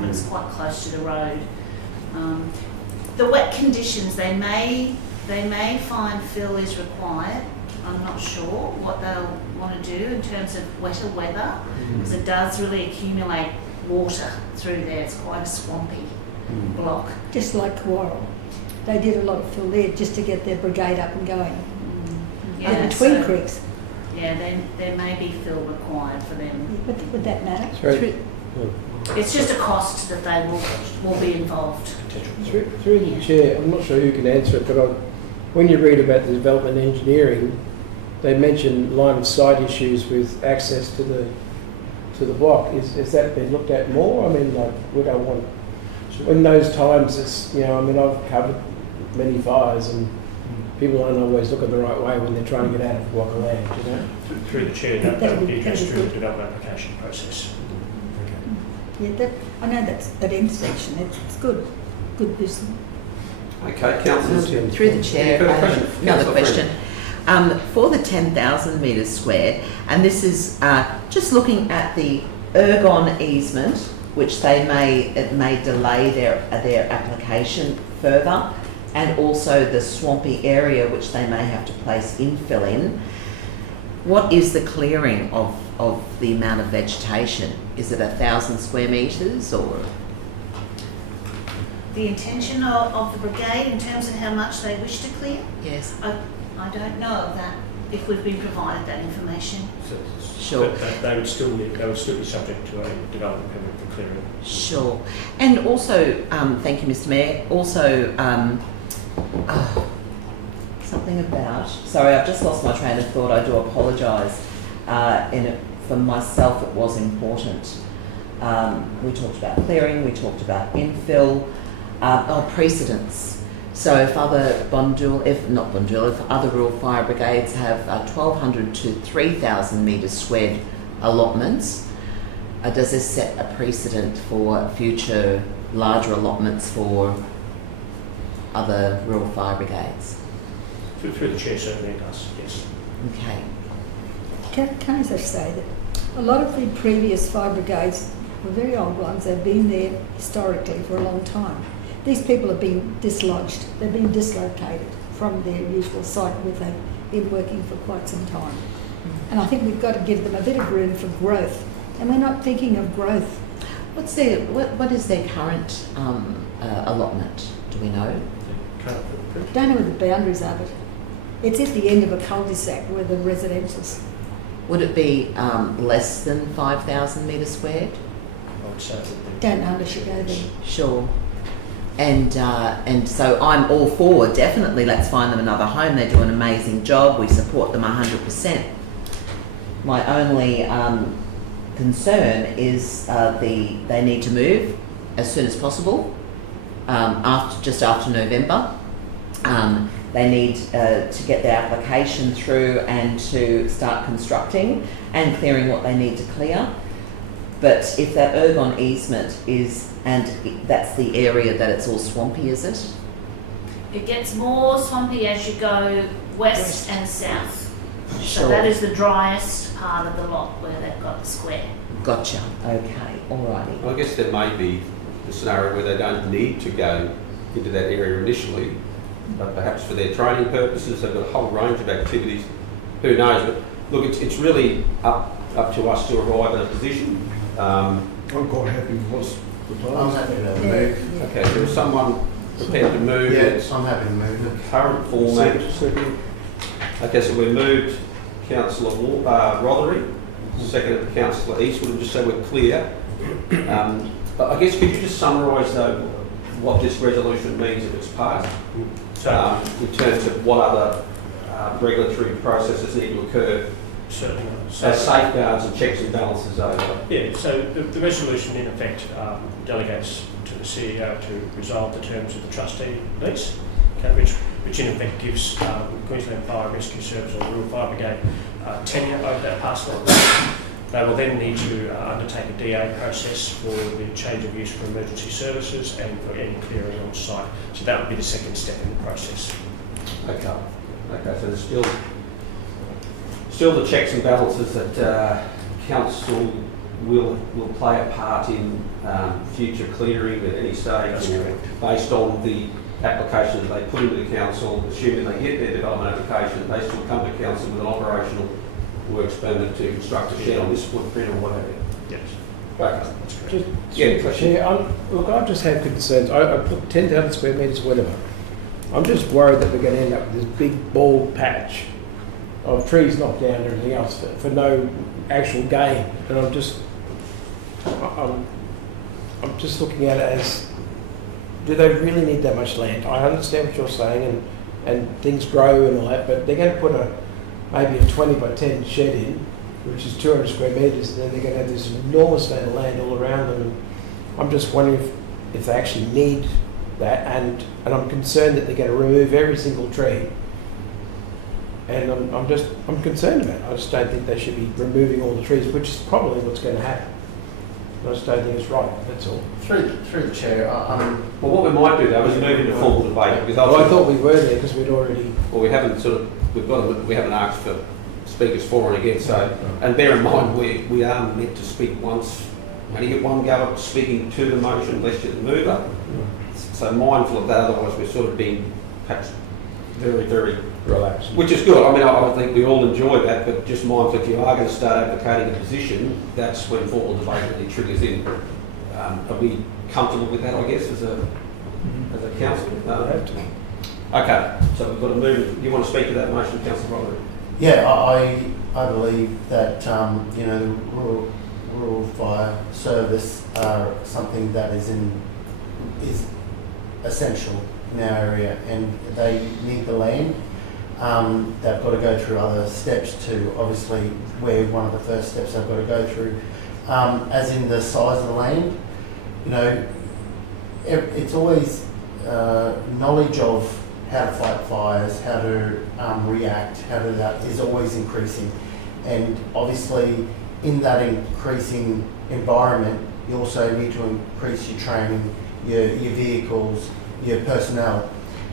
It's quite close to the road. The wet conditions, they may find fill is required. I'm not sure what they'll want to do in terms of wetter weather, because it does really accumulate water through there. It's quite a swampy block. Just like Coral. They did a lot of fill there just to get their brigade up and going. Yeah, Between so- creeks. Yeah, there may be fill required for them. Would that matter? It's just a cost that they will be involved. Through the chair, I'm not sure who can answer it, but when you read about the development engineering, they mention line of sight issues with access to the block. Is that been looked at more? I mean, like, we don't want. In those times, it's I've covered many fires and people don't always look at the right way when they're trying to get out of a block of land. Through the chair, that would be addressed through the development application process. Yeah, I know that intersection. It's good business. Okay, councillors. Through the chair, You've got a question? another Councillor question. For the 10,000 metres squared, and this is just looking at the ergon easement, which it may delay their application further, and also the swampy area which they may have to place infill in. What is the clearing of the amount of vegetation? Is it 1,000 square metres or? The intention of the brigade in terms of how much they wish to clear? Yes. I don't know of that, if we've been provided that information. Sure. But they would still be subject to a development permit for clearing. Sure. And also, thank you, Mr. Mayor, also something about, sorry, I've just lost my train of thought, I do apologise. For myself, it was important. We talked about clearing, we talked about infill, precedence. So if other if other rural fire brigades have 1,200 to 3,000 metres squared allotments, does this set a precedent for future larger allotments for other rural fire brigades? Through the chair, certainly it does, yes. Okay. Can I just say that a lot of the previous fire brigades were very old ones. They've been there historically for a long time. These people have been dislodged. They've been dislocated from their usual site where they've been working for quite some time. And I think we've got to give them a bit of room for growth. And we're not thinking of growth. What is their current allotment? Do we know? Don't know where the boundaries are, but it's at the end of a cul-de-sac where the residentials. Would it be less than 5,000 metres squared? I would say it would be. Don't know unless you go there. Sure. And so I'm all for, definitely, let's find them another home. They do an amazing job. We support them 100%. My only concern is they need to move as soon as possible, just after November. They need to get their application through and to start constructing and clearing what they need to clear. But if that ergon easement is, and that's the area that it's all swampy, is it? It gets more swampy as you go west and south. Sure. So that is the driest part of the lot where they've got the square. Gotcha. Okay. Alrighty. Well, I guess there may be a scenario where they don't need to go into that area initially, but perhaps for their training purposes, they've got a whole range of activities. Who knows? But look, it's really up to us to arrive at a position. I'm quite happy with what's I'm proposed. happy to move. Yeah. Okay, there is someone prepared to move Yes, its I'm happy to move. current format. Second. Okay, so we moved Councillor Rothery, seconded Councillor Eastwood, and just so we're clear. But I guess could you just summarise though what this resolution means if it's passed, in terms of what other regulatory processes need to occur Certainly. as safeguards and checks and balances over? Yeah, so the resolution in effect delegates to the CEO to resolve the terms of the trustee lease, okay, which in effect gives Queensland Fire Rescue Service or Rural Fire Brigade tenure over that parcel of land. They will then need to undertake a DA process for the change of use for emergency services and for any clearing on site. So that would be the second step in the process. Okay. Okay, so there's still the checks and balances that council will play a part in future clearing at any stage. That's correct. Based on the application that they put into the council, assuming they get their development application, they still come to council with an operational works permit to construct a shed on this footprint or whatever. Yes, Okay. that's correct. Just, Yeah, question. Chair, look, I just have concerns. I put 10,000 square metres, whatever. I'm just worried that we're going to end up with this big bald patch of trees knocked down and everything else for no actual gain. And I'm just looking at it as, do they really need that much land? I understand what you're saying and things grow and all that, but they're going to put maybe a 20 by 10 shed in, which is 200 square metres, and then they're going to have this enormous amount of land all around them. And I'm just wondering if they actually need that, and I'm concerned that they're going to remove every single tree. And I'm concerned about it. I just don't think they should be removing all the trees, which is probably what's going to happen. I just don't think it's right, that's all. Through the chair, Well, what we might do though is move into formal debate because Well, I thought we were there because we'd already... well, we haven't asked for speakers for and against. So, and bear in mind we are meant to speak once. You only get one go at speaking to the motion unless you're the mover. So mindful of that, otherwise we're sort of being perhaps very, very relaxed. which is good. I mean, I think we all enjoy that, but just mindful if you are going to start advocating a position, that's when formal debate really triggers in. Are we comfortable with that, I guess, as a council? Okay, so we've got to move. Do you want to speak to that motion, Councillor Robert? yeah, I believe that the rural fire service are something that is essential in our area, and they need the land. They've got to go through other steps to, obviously, we're one of the first steps they've got to go through, as in the size of the land. It's always knowledge of how to fight fires, how to react, how to that is always increasing. And obviously, in that increasing environment, you also need to increase your training, your vehicles, your personnel.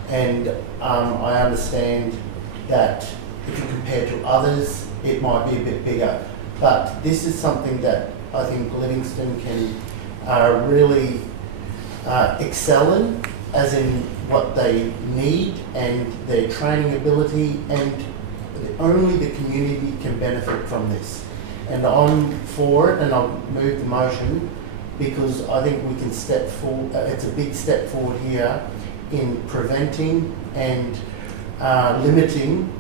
And I understand that if you compare to others, it might be a bit bigger. But this is something that I think Livingstone can really excel in, as in what they need and their training ability, and only the community can benefit from this. And I'm for it, and I'll move the motion because I think we can step forward. It's a big step forward here in preventing and limiting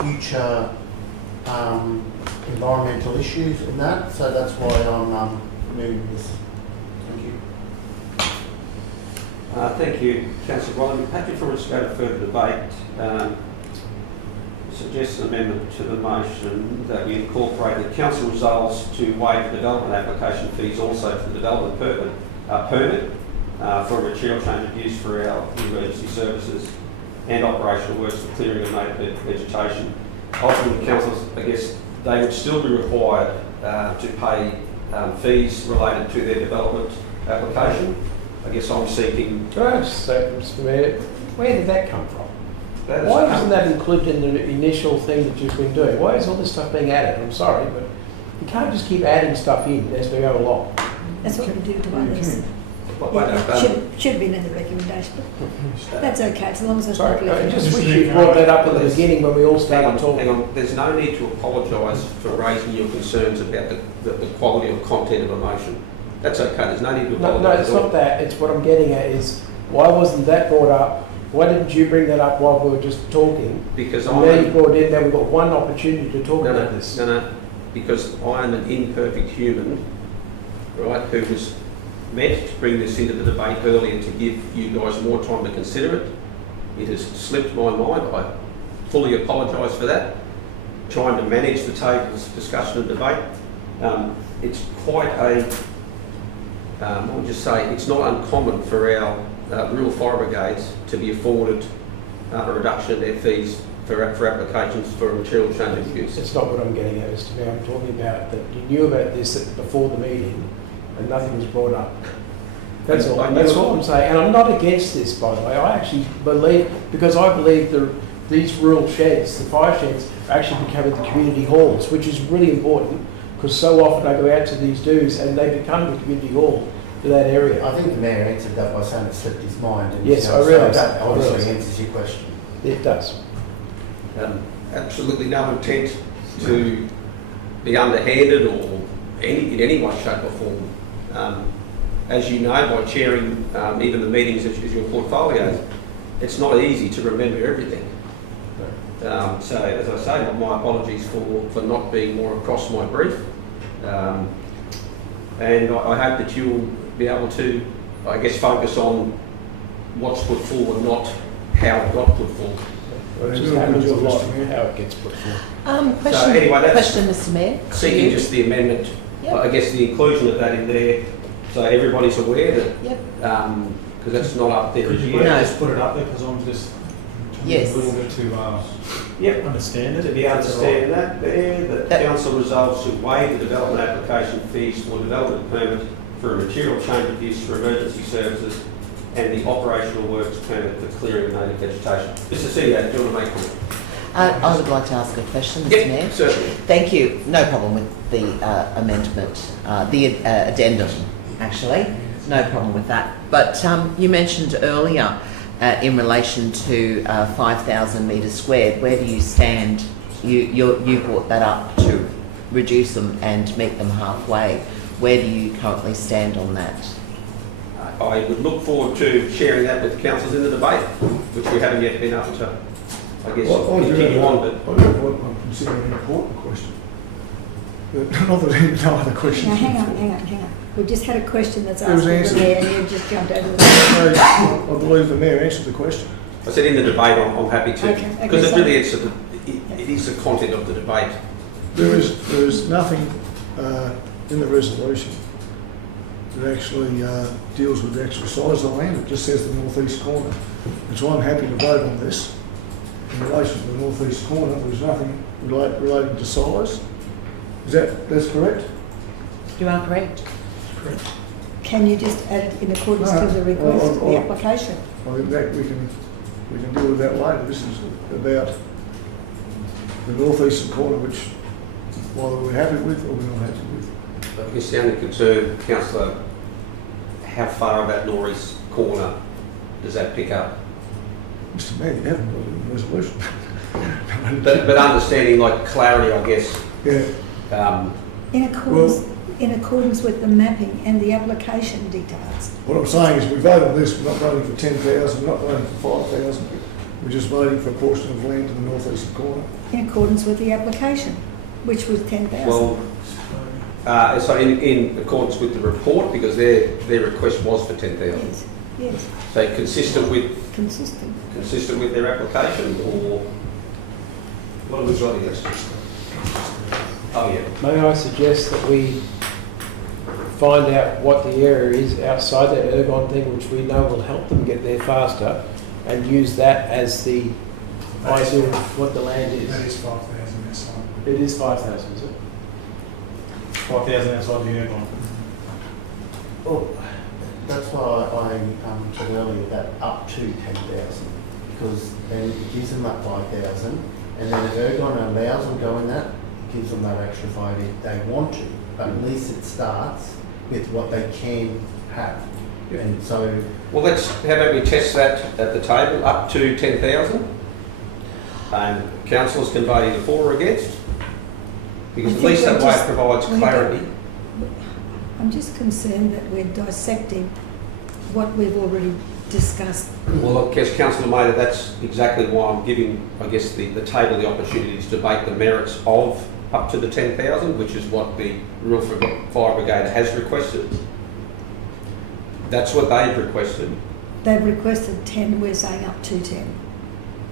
future environmental issues and that. So that's why I'm moving this. Thank you. Thank you, Councillor Rowland. Perhaps before we just go to further debate, suggest an amendment to the motion that we incorporate the council resolves to waive the development application fees also for the development permit for a material change of use for our emergency services and operational works for clearing of native vegetation. Ultimately, councils, I guess, they would still be required to pay fees related to their development application. I guess I'm seeking... Can I just say, Mr Mayor, where did that come from? That is Why wasn't that included in the initial thing that you've been doing? Why is all this stuff being added? I'm sorry, but you can't just keep adding stuff in as we go along. That's what we do to others. But Should have been in the recommendation, but that's okay, as long as it's Sorry, not I left. just wish you brought that up at the beginning when we all hang started on, talking. there's no need to apologise for raising your concerns about the quality or content of a motion. That's okay, there's no need to apologise. No, it's not that. It's what I'm getting at is, why wasn't that brought up? Why didn't you bring that up while we were just talking? Because And then you brought it in, then we've got one opportunity to talk about this. No, because I am an imperfect human, right, who was meant to bring this into the debate earlier to give you guys more time to consider it. It has slipped my mind. I fully apologise for that. Trying to manage the table's discussion and debate. It's quite a, I would just say, it's not uncommon for our rural fire brigades to be afforded a reduction in their fees for applications for a material change of use. It's not what I'm getting at, Mr Mayor. I'm talking about that you knew about this before the meeting and nothing was brought up. That's all. That's all I'm saying. And I'm not against this, by the way. I actually believe, because I believe these rural sheds, the fire sheds, are actually becoming the community halls, which is really important because so often I go out to these dues and they become the community hall for that area. I think the Mayor answered that by saying it slipped his mind. And, Yes, I so realise that that. obviously answers your question. It does. Absolutely no intent to be underhanded or in any way, shape or form. As you know, by chairing even the meetings as your portfolios, it's not easy to remember everything. So, as I say, my apologies for not being more across my brief. And I hope that you'll be able to, I guess, focus on what's put forward, not how it got put forward. It just happens a lot how it gets put forward. Question, So anyway, that's- question, Mr Mayor. Seeking just the amendment, Yep. I guess the inclusion of that in there, so everybody's aware that, Yep. because that's not up there Could as you yet. No. just put it up there, because I'm just Yes. a little bit to Yep. understand it. To be understand that there, that the council resolves to waive the development application fees for development permit for a material change of use for emergency services and the operational works permit for clearing of native vegetation. Mr. CEO, do you want to make a comment? I would like to ask a question, Mr Mayor. Yep, certainly. Thank you. No problem with the amendment, the addendum, actually. No problem with that. But you mentioned earlier in relation to 5,000 metres squared, where do you stand? You brought that up to reduce them and meet them halfway. Where do you currently stand on that? I would look forward to sharing that with the councillors in the debate, which we haven't yet been able to, I guess, continue on. But I do have what I'm considering an important question. Not that there's no other questions. Now, hang on. We just had a question that's It was asked of the answered. Mayor and you just jumped over the... I believe the Mayor answered the question. I said in the debate, I'm happy to, Okay, because so- it really it is the content of the debate. There is nothing in the resolution that actually deals with the actual size of the land. It just says the northeast corner. And so I'm happy to vote on this. In relation to the northeast corner, there's nothing relating to size. That's correct? You are correct. Can you just add it in accordance to the request of the application? I think that we can deal with that later. This is about the northeastern corner, which whether we're happy with or we're not happy with. I guess the only concern, councillor, how far of that northeast corner does that pick up? Mr Mayor, you haven't got a resolution. But understanding like clarity, I guess. Yeah. In accordance with the mapping and the application details. What I'm saying is we vote on this, we're not voting for 10,000, we're not voting for 5,000. We're just voting for a portion of land in the northeastern corner. In accordance with the application, which was 10,000. Well, so in accordance with the report, because their request was for 10,000. Yes, yes, So consistent with their application, or what are we writing this? Oh yeah. May I suggest that we find out what the area is outside that ergon thing, which we know will help them get there faster, and use that as the idea of what the land That is. is 5,000 outside. It is 5,000, is it? 5,000 outside the ergon. Well, that's why I said earlier that up to 10,000, because then it gives them that 5,000, and then if ergon allows them to go in that, it gives them that extra 5 if they want to, but at least it starts with what they can have. Yeah. And so, Well, how about we test that at the table, up to 10,000? And councillors can vote either for or against? Because I at think least that we're way just- it provides clarity. I'm just concerned that we're dissecting what we've already discussed. Well, I guess Councillor Maida, that's exactly why I'm giving, I guess, the table the opportunity to debate the merits of up to the 10,000, which is what the Rural Fire Brigade has requested. That's what they've requested. They've requested 10, we're saying up to 10.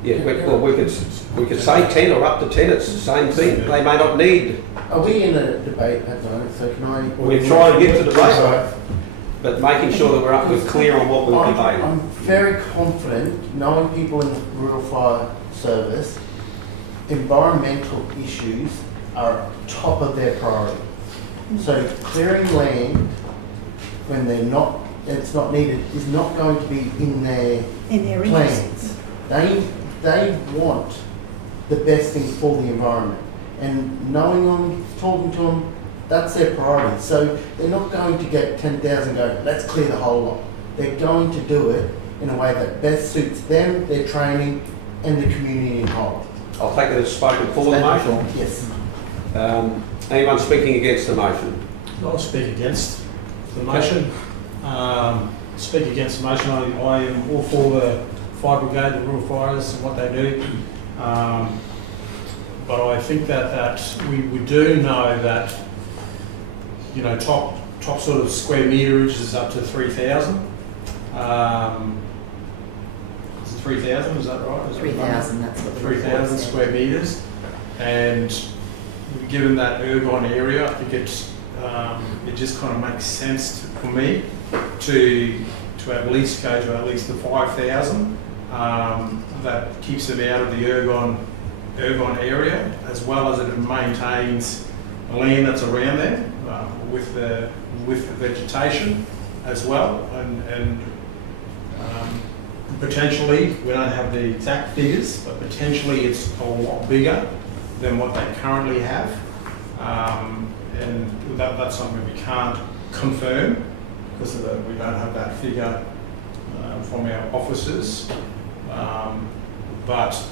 Yeah, well, we could say 10 or up to 10, it's the same thing. They may not need, are we in a debate at the moment? So can I? We're trying to get to the debate. Sorry. but making sure that we're clear on what we're debating. I'm very confident, knowing people in the Rural Fire Service, environmental issues are top of their priority. So clearing land when it's not needed is not going to be in their plans. They want the best thing for the environment, and knowing them, talking to them, that's their priority. So they're not going to get 10,000 and go, let's clear the whole lot. They're going to do it in a way that best suits them, their training, and the community in whole. I'll take it as spoken for the motion. Yes. Anyone speaking against the motion? I'll speak against the motion. Speak against the motion. I am all for the fire brigade, the rural fires, and what they do. But I think that we do know that, you know, top sort of square meterage is up to 3,000. Is it 3,000? Is that right? Is that 3,000, that's what the 3,000 square meters. And given that ergon area, I think it just kind of makes sense for me to at least go to at least the 5,000. That keeps it out of the ergon area, as well as it maintains the land that's around there with the vegetation as well, and potentially, we don't have the exact figures, but potentially it's a lot bigger than what they currently have, and that's something we can't confirm because we don't have that figure from our officers, but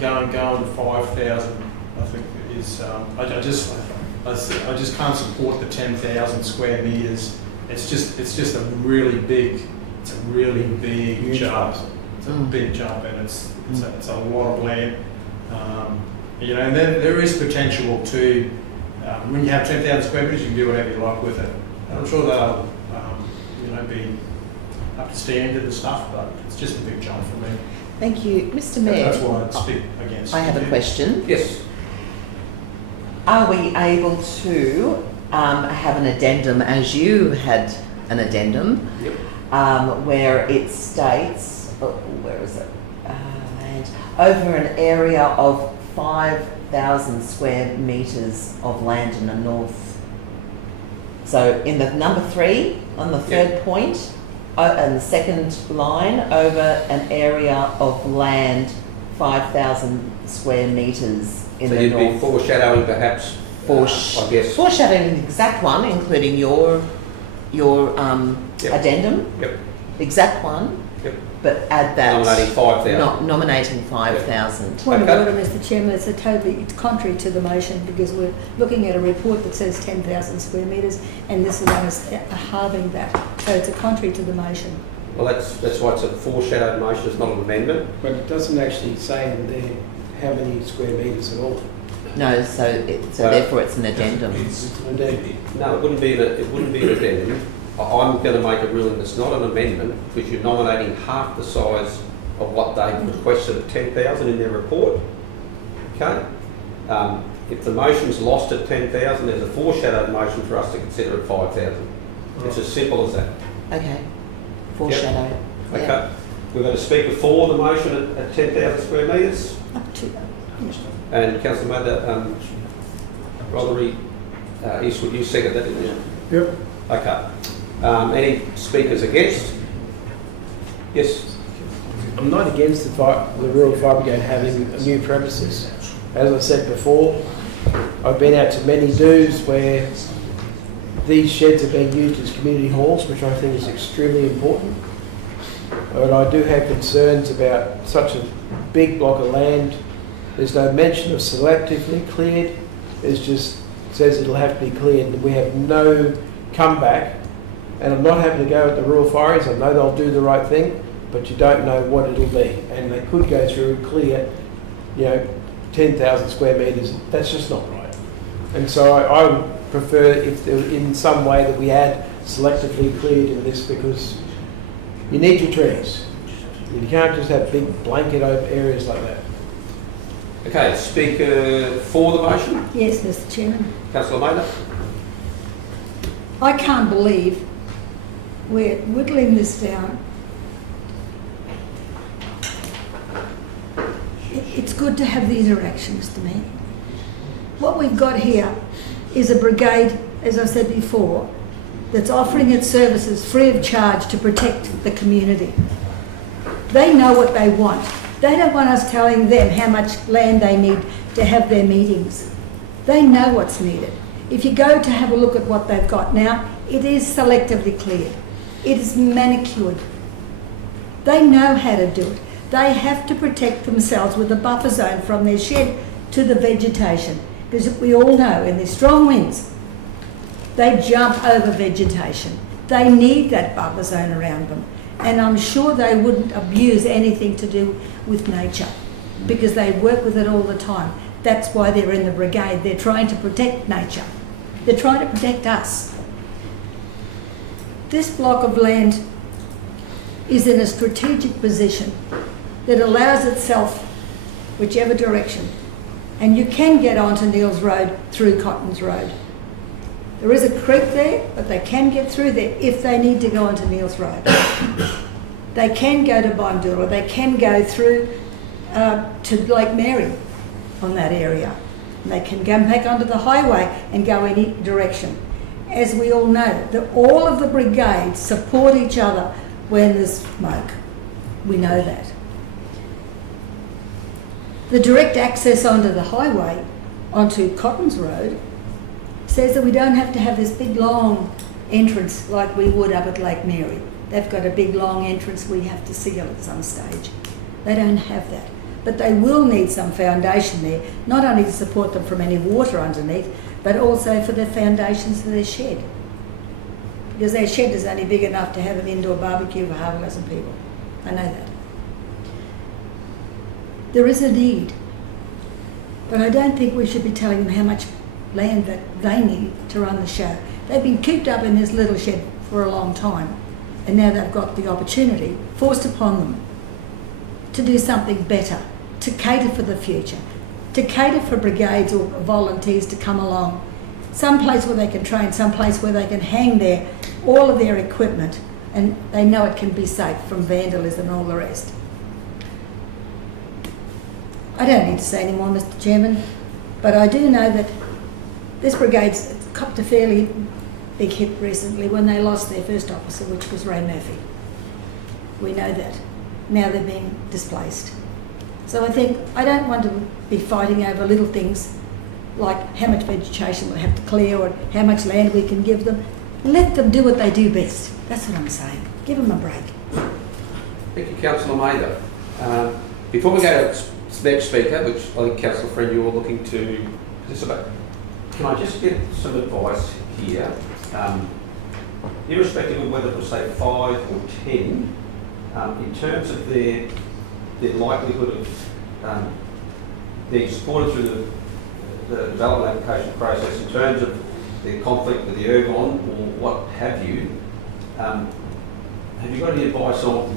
going to 5,000, I think is I just can't support the 10,000 square meters. It's just a really big jump. It's a big jump, and it's a lot of land. You know, and then there is potential to when you have 10,000 square meters, you can do whatever you like with it. And I'm sure they'll be up to standard and stuff, but it's just a big jump for me. Thank you. Mr Mayor, That's why I'd speak against. I have a question. Yes. Are we able to have an addendum, as you had an addendum, where it states, where is it? Land, over an area of 5,000 square metres of land in the north. So in the number 3, on the third point, and the second line, over an area of land 5,000 square metres in the north. So you'd be foreshadowing perhaps, I guess. Foreshadowing the exact one, including your your Yep. addendum, Yep. exact one, Yep. but add that. Nominating 5,000. Nominating 5,000. Point of Okay. order, Mr Chairman, it's contrary to the motion because we're looking at a report that says 10,000 square metres and this one is halving that. So it's a contrary to the motion. Well, that's why it's a foreshadowed motion, it's not an amendment. But it doesn't actually say in there how many square metres at all. No, so therefore it's an addendum. Indeed. No, it wouldn't be an addendum. I'm going to make a ruling that's not an amendment because you're nominating half the size of what they've requested at 10,000 in their report. Okay? If the motion's lost at 10,000, there's a foreshadowed motion for us to consider at 5,000. It's as simple as that. Okay. Foreshadow. Okay? Yeah. We've got a speaker for the motion at 10,000 square metres. Up to. And Councillor Mather, Rothery, Eastwood, you second that, didn't you? Yep. Okay. Any speakers against? Yes. I'm not against the Rural Fire Brigade having new premises. As I said before, I've been out to many do's where these sheds are being used as community halls, which I think is extremely important. But I do have concerns about such a big block of land. There's no mention of selectively cleared. It just says it'll have to be cleared. We have no comeback. And I'm not having to go at the rural fireys. I know they'll do the right thing, but you don't know what it'll be. And they could go through and clear, 10,000 square metres. That's just not right. And so I would prefer if there in some way that we add selectively cleared in this because you need your trees. You can't just have big blanket open areas like that. Okay, speaker for the motion, Yes, Mr Chairman. Councillor Mather. I can't believe we're whittling this down. It's good to have the interaction, Mr Mayor. What we've got here is a brigade, as I said before, that's offering its services free of charge to protect the community. They know what they want. They don't want us telling them how much land they need to have their meetings. They know what's needed. If you go to have a look at what they've got now, it is selectively cleared. It is manicured. They know how to do it. They have to protect themselves with a buffer zone from their shed to the vegetation. Because we all know in the strong winds, they jump over vegetation. They need that buffer zone around them. And I'm sure they wouldn't abuse anything to do with nature because they work with it all the time. That's why they're in the brigade. They're trying to protect nature. They're trying to protect us. This block of land is in a strategic position that allows itself whichever direction. And you can get onto Neils Road through Cottons Road. There is a creek there, but they can get through there if they need to go onto Neils Road. They can go to Bondula, they can go through to Lake Mary on that area. And they can go back onto the highway and go any direction. As we all know, all of the brigades support each other when there's smoke. We know that. The direct access onto the highway, onto Cottons Road, says that we don't have to have this big long entrance like we would up at Lake Mary. They've got a big long entrance we have to seal at some stage. They don't have that. But they will need some foundation there, not only to support them from any water underneath, but also for the foundations of their shed. Because their shed is only big enough to have an indoor barbecue for half a dozen people. I know that. There is a need. But I don't think we should be telling them how much land that they need to run the show. They've been cooped up in this little shed for a long time, and now they've got the opportunity forced upon them to do something better, to cater for the future, to cater for brigades or volunteers to come along, some place where they can train, some place where they can hang all of their equipment and they know it can be safe from vandalism and all the rest. I don't need to say any more, Mr Chairman, but I do know that this brigade's copped a fairly big hit recently when they lost their first officer, which was Ray Murphy. We know that. Now they're being displaced. So I don't want to be fighting over little things like how much vegetation we'll have to clear or how much land we can give them. Let them do what they do best. That's what I'm saying. Give them a break. Thank you, Councillor Mather. Before we go to the next speaker, which I think Councillor Friend you're looking to participate, can I just get some advice here? Irrespective of whether it was say 5 or 10, in terms of their likelihood of being supported through the development application process, in terms of their conflict with the ergon or what have you, have you got any advice on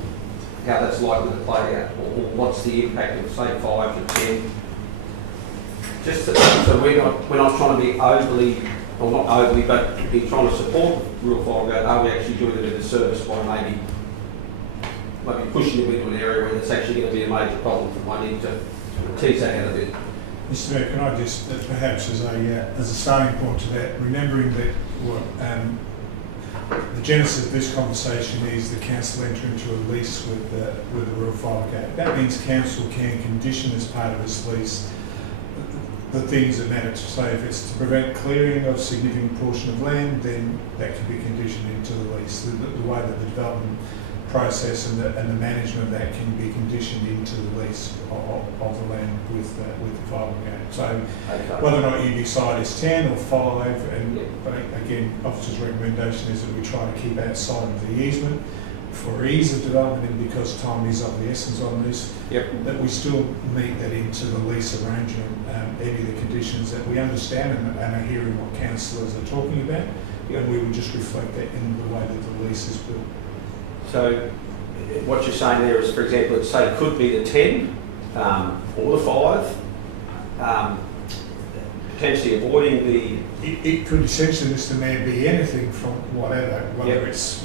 how that's likely to play out, or what's the impact of say 5 to 10? Just so we're not trying to be overly, or not overly, but be trying to support rural fire brigade. Are we actually doing it a disservice by maybe pushing them into an area where it's actually going to be a major problem? I need to tease that out a bit. Mr. Mayor, can I just, perhaps as a starting point to that, remembering that the genesis of this conversation is the council entering into a lease with the Rural Fire Brigade. That means council can condition as part of this lease the things that matter to say. If it's to prevent clearing of significant portion of land, then that can be conditioned into the lease. The way that the development process and the management of that can be conditioned into the lease of the land with the fire brigade. So whether or not you decide it's 10 or 5, and again, officer's recommendation is that we try to keep outside of the easement for ease of development, and because time is of the essence on this, that we still meet that into the lease arrangement, any of the conditions that we understand and are hearing what councillors are talking about, and we would just reflect that in the way that the lease is built. So what you're saying there is, for example, let's say it could be the 10 or the 5, potentially avoiding the... It could essentially, Mr. Mayor, be anything from whatever, whether it's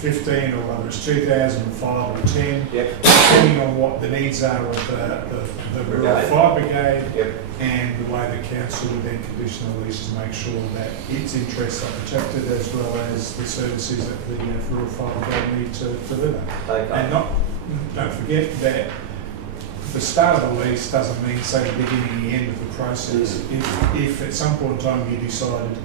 15 or whether it's 2,000 or 5 or 10, depending on what the needs are of the Rural Fire Brigade, and the way the council would then condition the lease to make sure that its interests are protected, as well as the services that the Rural Fire Brigade need to deliver. And don't forget that the start of the lease doesn't mean, say, the beginning and the end of the process. If at some point in time you decided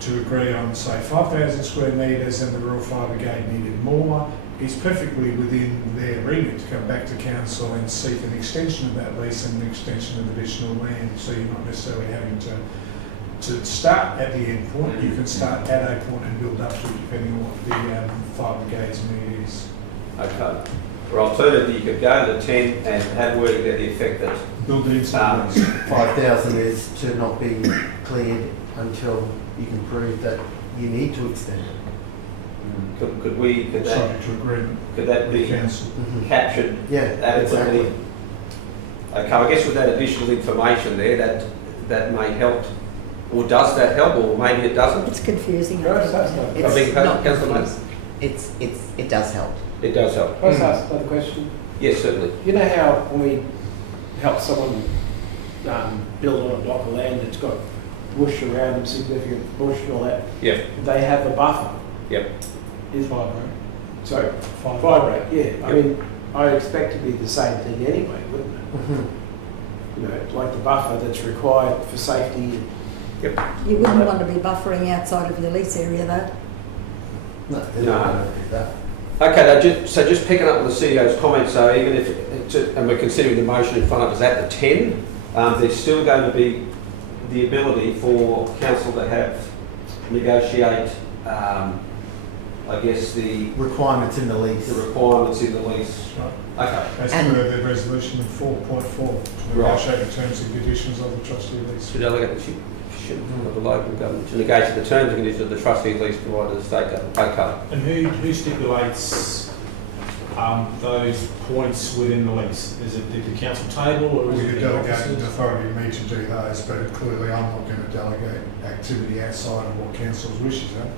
to agree on, say, 5,000 square metres and the Rural Fire Brigade needed more, it's perfectly within their remit to come back to council and seek an extension of that lease and an extension of additional land, so you're not necessarily having to start at the end point. You can start at a point and build up to it depending on what the fire brigade's need is. Okay. Or alternatively, you could go to the 10 and have wording to the effect that build it into 5,000 is to not be cleared until you can prove that you need to extend it. Could that, subject to agreement, could that be captured adequately? Exactly. Okay, I guess with that additional information there, that may help, or does that help, or maybe it doesn't? It's confusing. It's not confusing. It does help. It does help. Can I just ask another question? Yes, certainly. You know how when we help someone build on a block of land that's got bush around them, significant bush and all that, they have a buffer? Is Fibre. Sorry, fibre, yeah. I mean, I expect to be the same thing anyway, wouldn't it? You know, like the buffer that's required for safety. You wouldn't want to be buffering outside of your lease area, though. No. Okay, so just picking up on the CEO's comments, so even if, and we're considering the motion in front of us at the 10, there's still going to be the ability for council to negotiate, I guess, the requirements in the lease. The requirements in the lease. Right. Okay. As per the resolution of 4.4, to negotiate the terms and conditions of the trustee lease. To delegate the of the local government to negotiate the terms and conditions of the trustee lease provided to the state government. Okay. And who stipulates those points within the lease? Is it the council table, or is it the delegated authority to me to do those? But clearly, I'm not going to delegate activity outside of what council's wishes are.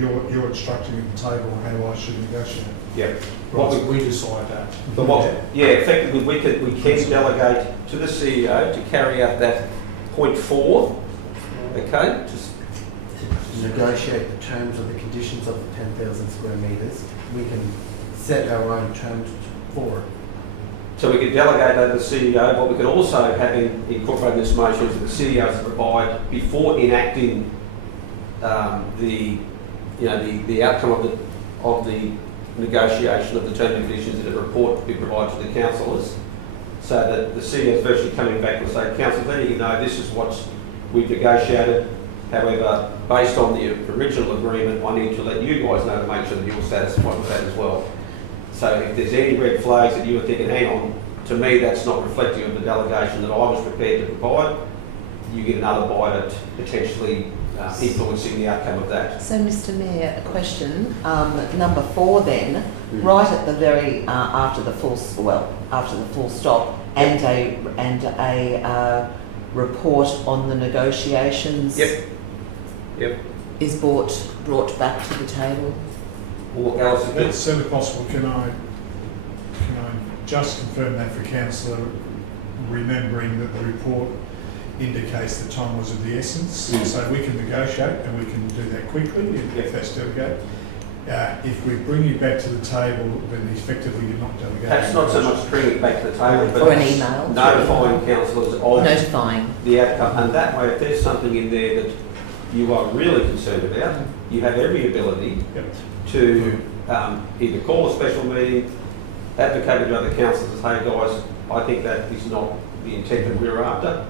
You're instructing at the table on how I should negotiate. Yeah. Right, we decide that. But effectively, we can delegate to the CEO to carry out that point 4. Okay. Just to negotiate the terms of the conditions of the 10,000 square metres. We can set our own terms for it. So we could delegate that to the CEO, but we could also have incorporated this motion to the CEO to provide, before enacting the you know, the outcome of the negotiation of the terms and conditions in a report to be provided to the councillors, so that the CEO is virtually coming back and saying, councillors, letting you know this is what we've negotiated. However, based on the original agreement, I need to let you guys know to make sure that you're satisfied with that as well. So if there's any red flags that you were thinking, hang on, to me that's not reflective of the delegation that I was prepared to provide, you get another bite at potentially influencing the outcome of that. So, Mr. Mayor, a question. Number 4 then, right at the very after the full stop, and a report on the negotiations. Yep. Is brought back to the table. Or else If that's certainly possible, can I just confirm that for councillor, remembering that the report indicates that time was of the essence, so we can negotiate and we can do that quickly if that's delegated. If we bring you back to the table, then effectively you're not delegating. perhaps not so much bringing it back to the table, but Or an email. notifying councillors of Notifying. the outcome. And that way, if there's something in there that you are really concerned about, you have every ability to either call a special meeting, advocate with other councillors and say, guys, I think that is not the intent that we're after,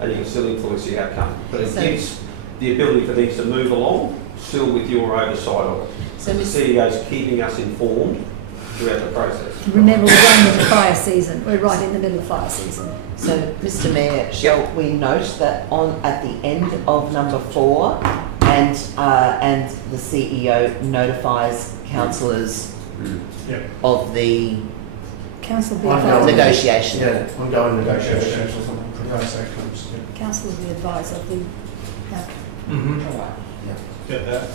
and you can still influence the outcome. But it gives the ability for things to move along, still with your oversight of it. So The CEO's keeping us informed throughout the process. Remember, we're going into fire season. We're right in the middle of fire season. So, Mr. Mayor, shall we note that at the end of number 4, and the CEO notifies councillors of the Council will be Ongoing. advised. negotiation? Yeah, ongoing negotiations or something. Council will be advised of the outcome. Mm-hmm. All right. Get that.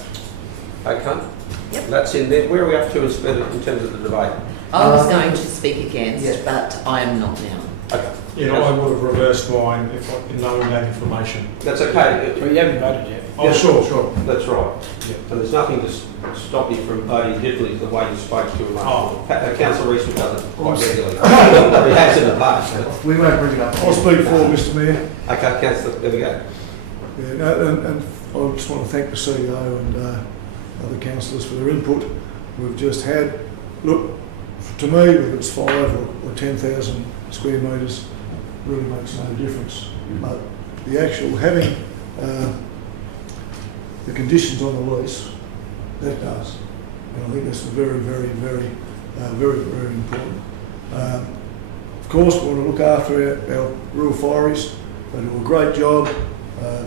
Okay? Yep. That's in there. Where are we up to in terms of the debate? I was going to speak against, Yeah. but I am not now. Okay. You know, I would have reversed mine in knowing that information. That's okay. So you haven't voted yet? Oh, sure. That's right. Yeah. So there's nothing to stop you from voting differently the way you spoke to him. Oh. Councillor Rees does it quite regularly. He has in the past. We won't bring it up. I'll speak for Mr Mayor. Okay, councillor, there we go. Yeah, no, and I just want to thank the CEO and other councillors for their input. We've just had, look, to me, whether it's 5 or 10,000 square metres, really makes no difference. But the actual having the conditions on the lease, that does. And I think that's very, very, very, very important. Of course, we want to look after our rural fireys. They do a great job.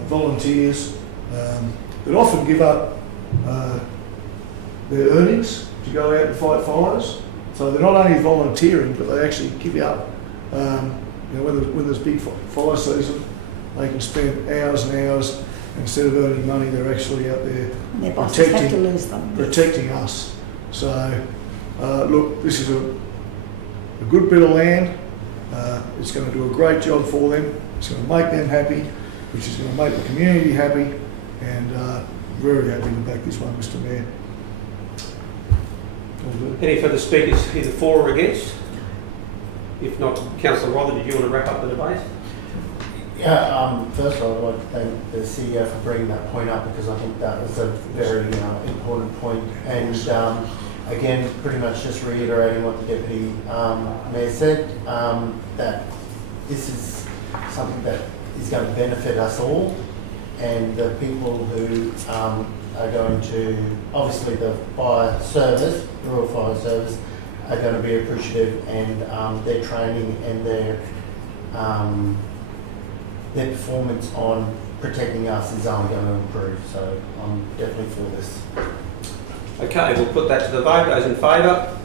Volunteers that often give up their earnings to go out and fight fires. So they're not only volunteering, but they actually give up. When there's big fire season, they can spend hours and hours. Instead of earning money, they're actually out there And their bosses have to lose them. protecting us. So, look, this is a good bit of land. It's going to do a great job for them. It's going to make them happy, which is going to make the community happy, and very happy to back this one, Mr Mayor. Any further speakers, either for or against? If not, councillor Rother, did you want to wrap up the debate? Yeah, first of all, I'd like to thank the CEO for bringing that point up, because I think that was a very important point. And again, pretty much just reiterating what the Deputy Mayor said, that this is something that is going to benefit us all, and the people who are going to, obviously the fire service, the Rural Fire Service, are going to be appreciative, and their training and their performance on protecting us is only going to improve. So I'm definitely for this. Okay, we'll put that to the vote. Those in favour?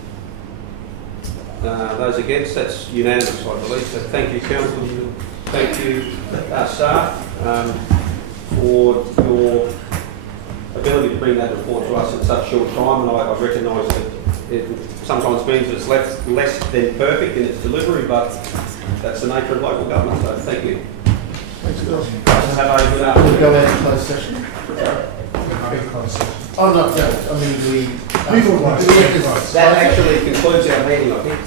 Those against? That's unanimous, I believe. So thank you, council. Thank you, staff, for your ability to bring that report to us in such short time. And I recognise that it sometimes means it's less than perfect in its delivery, but that's the nature of local government. So thank you. Thanks, guys. Have a good We'll afternoon. go into closed session. Oh, no, I mean, Before closed. That actually concludes our meeting, I think.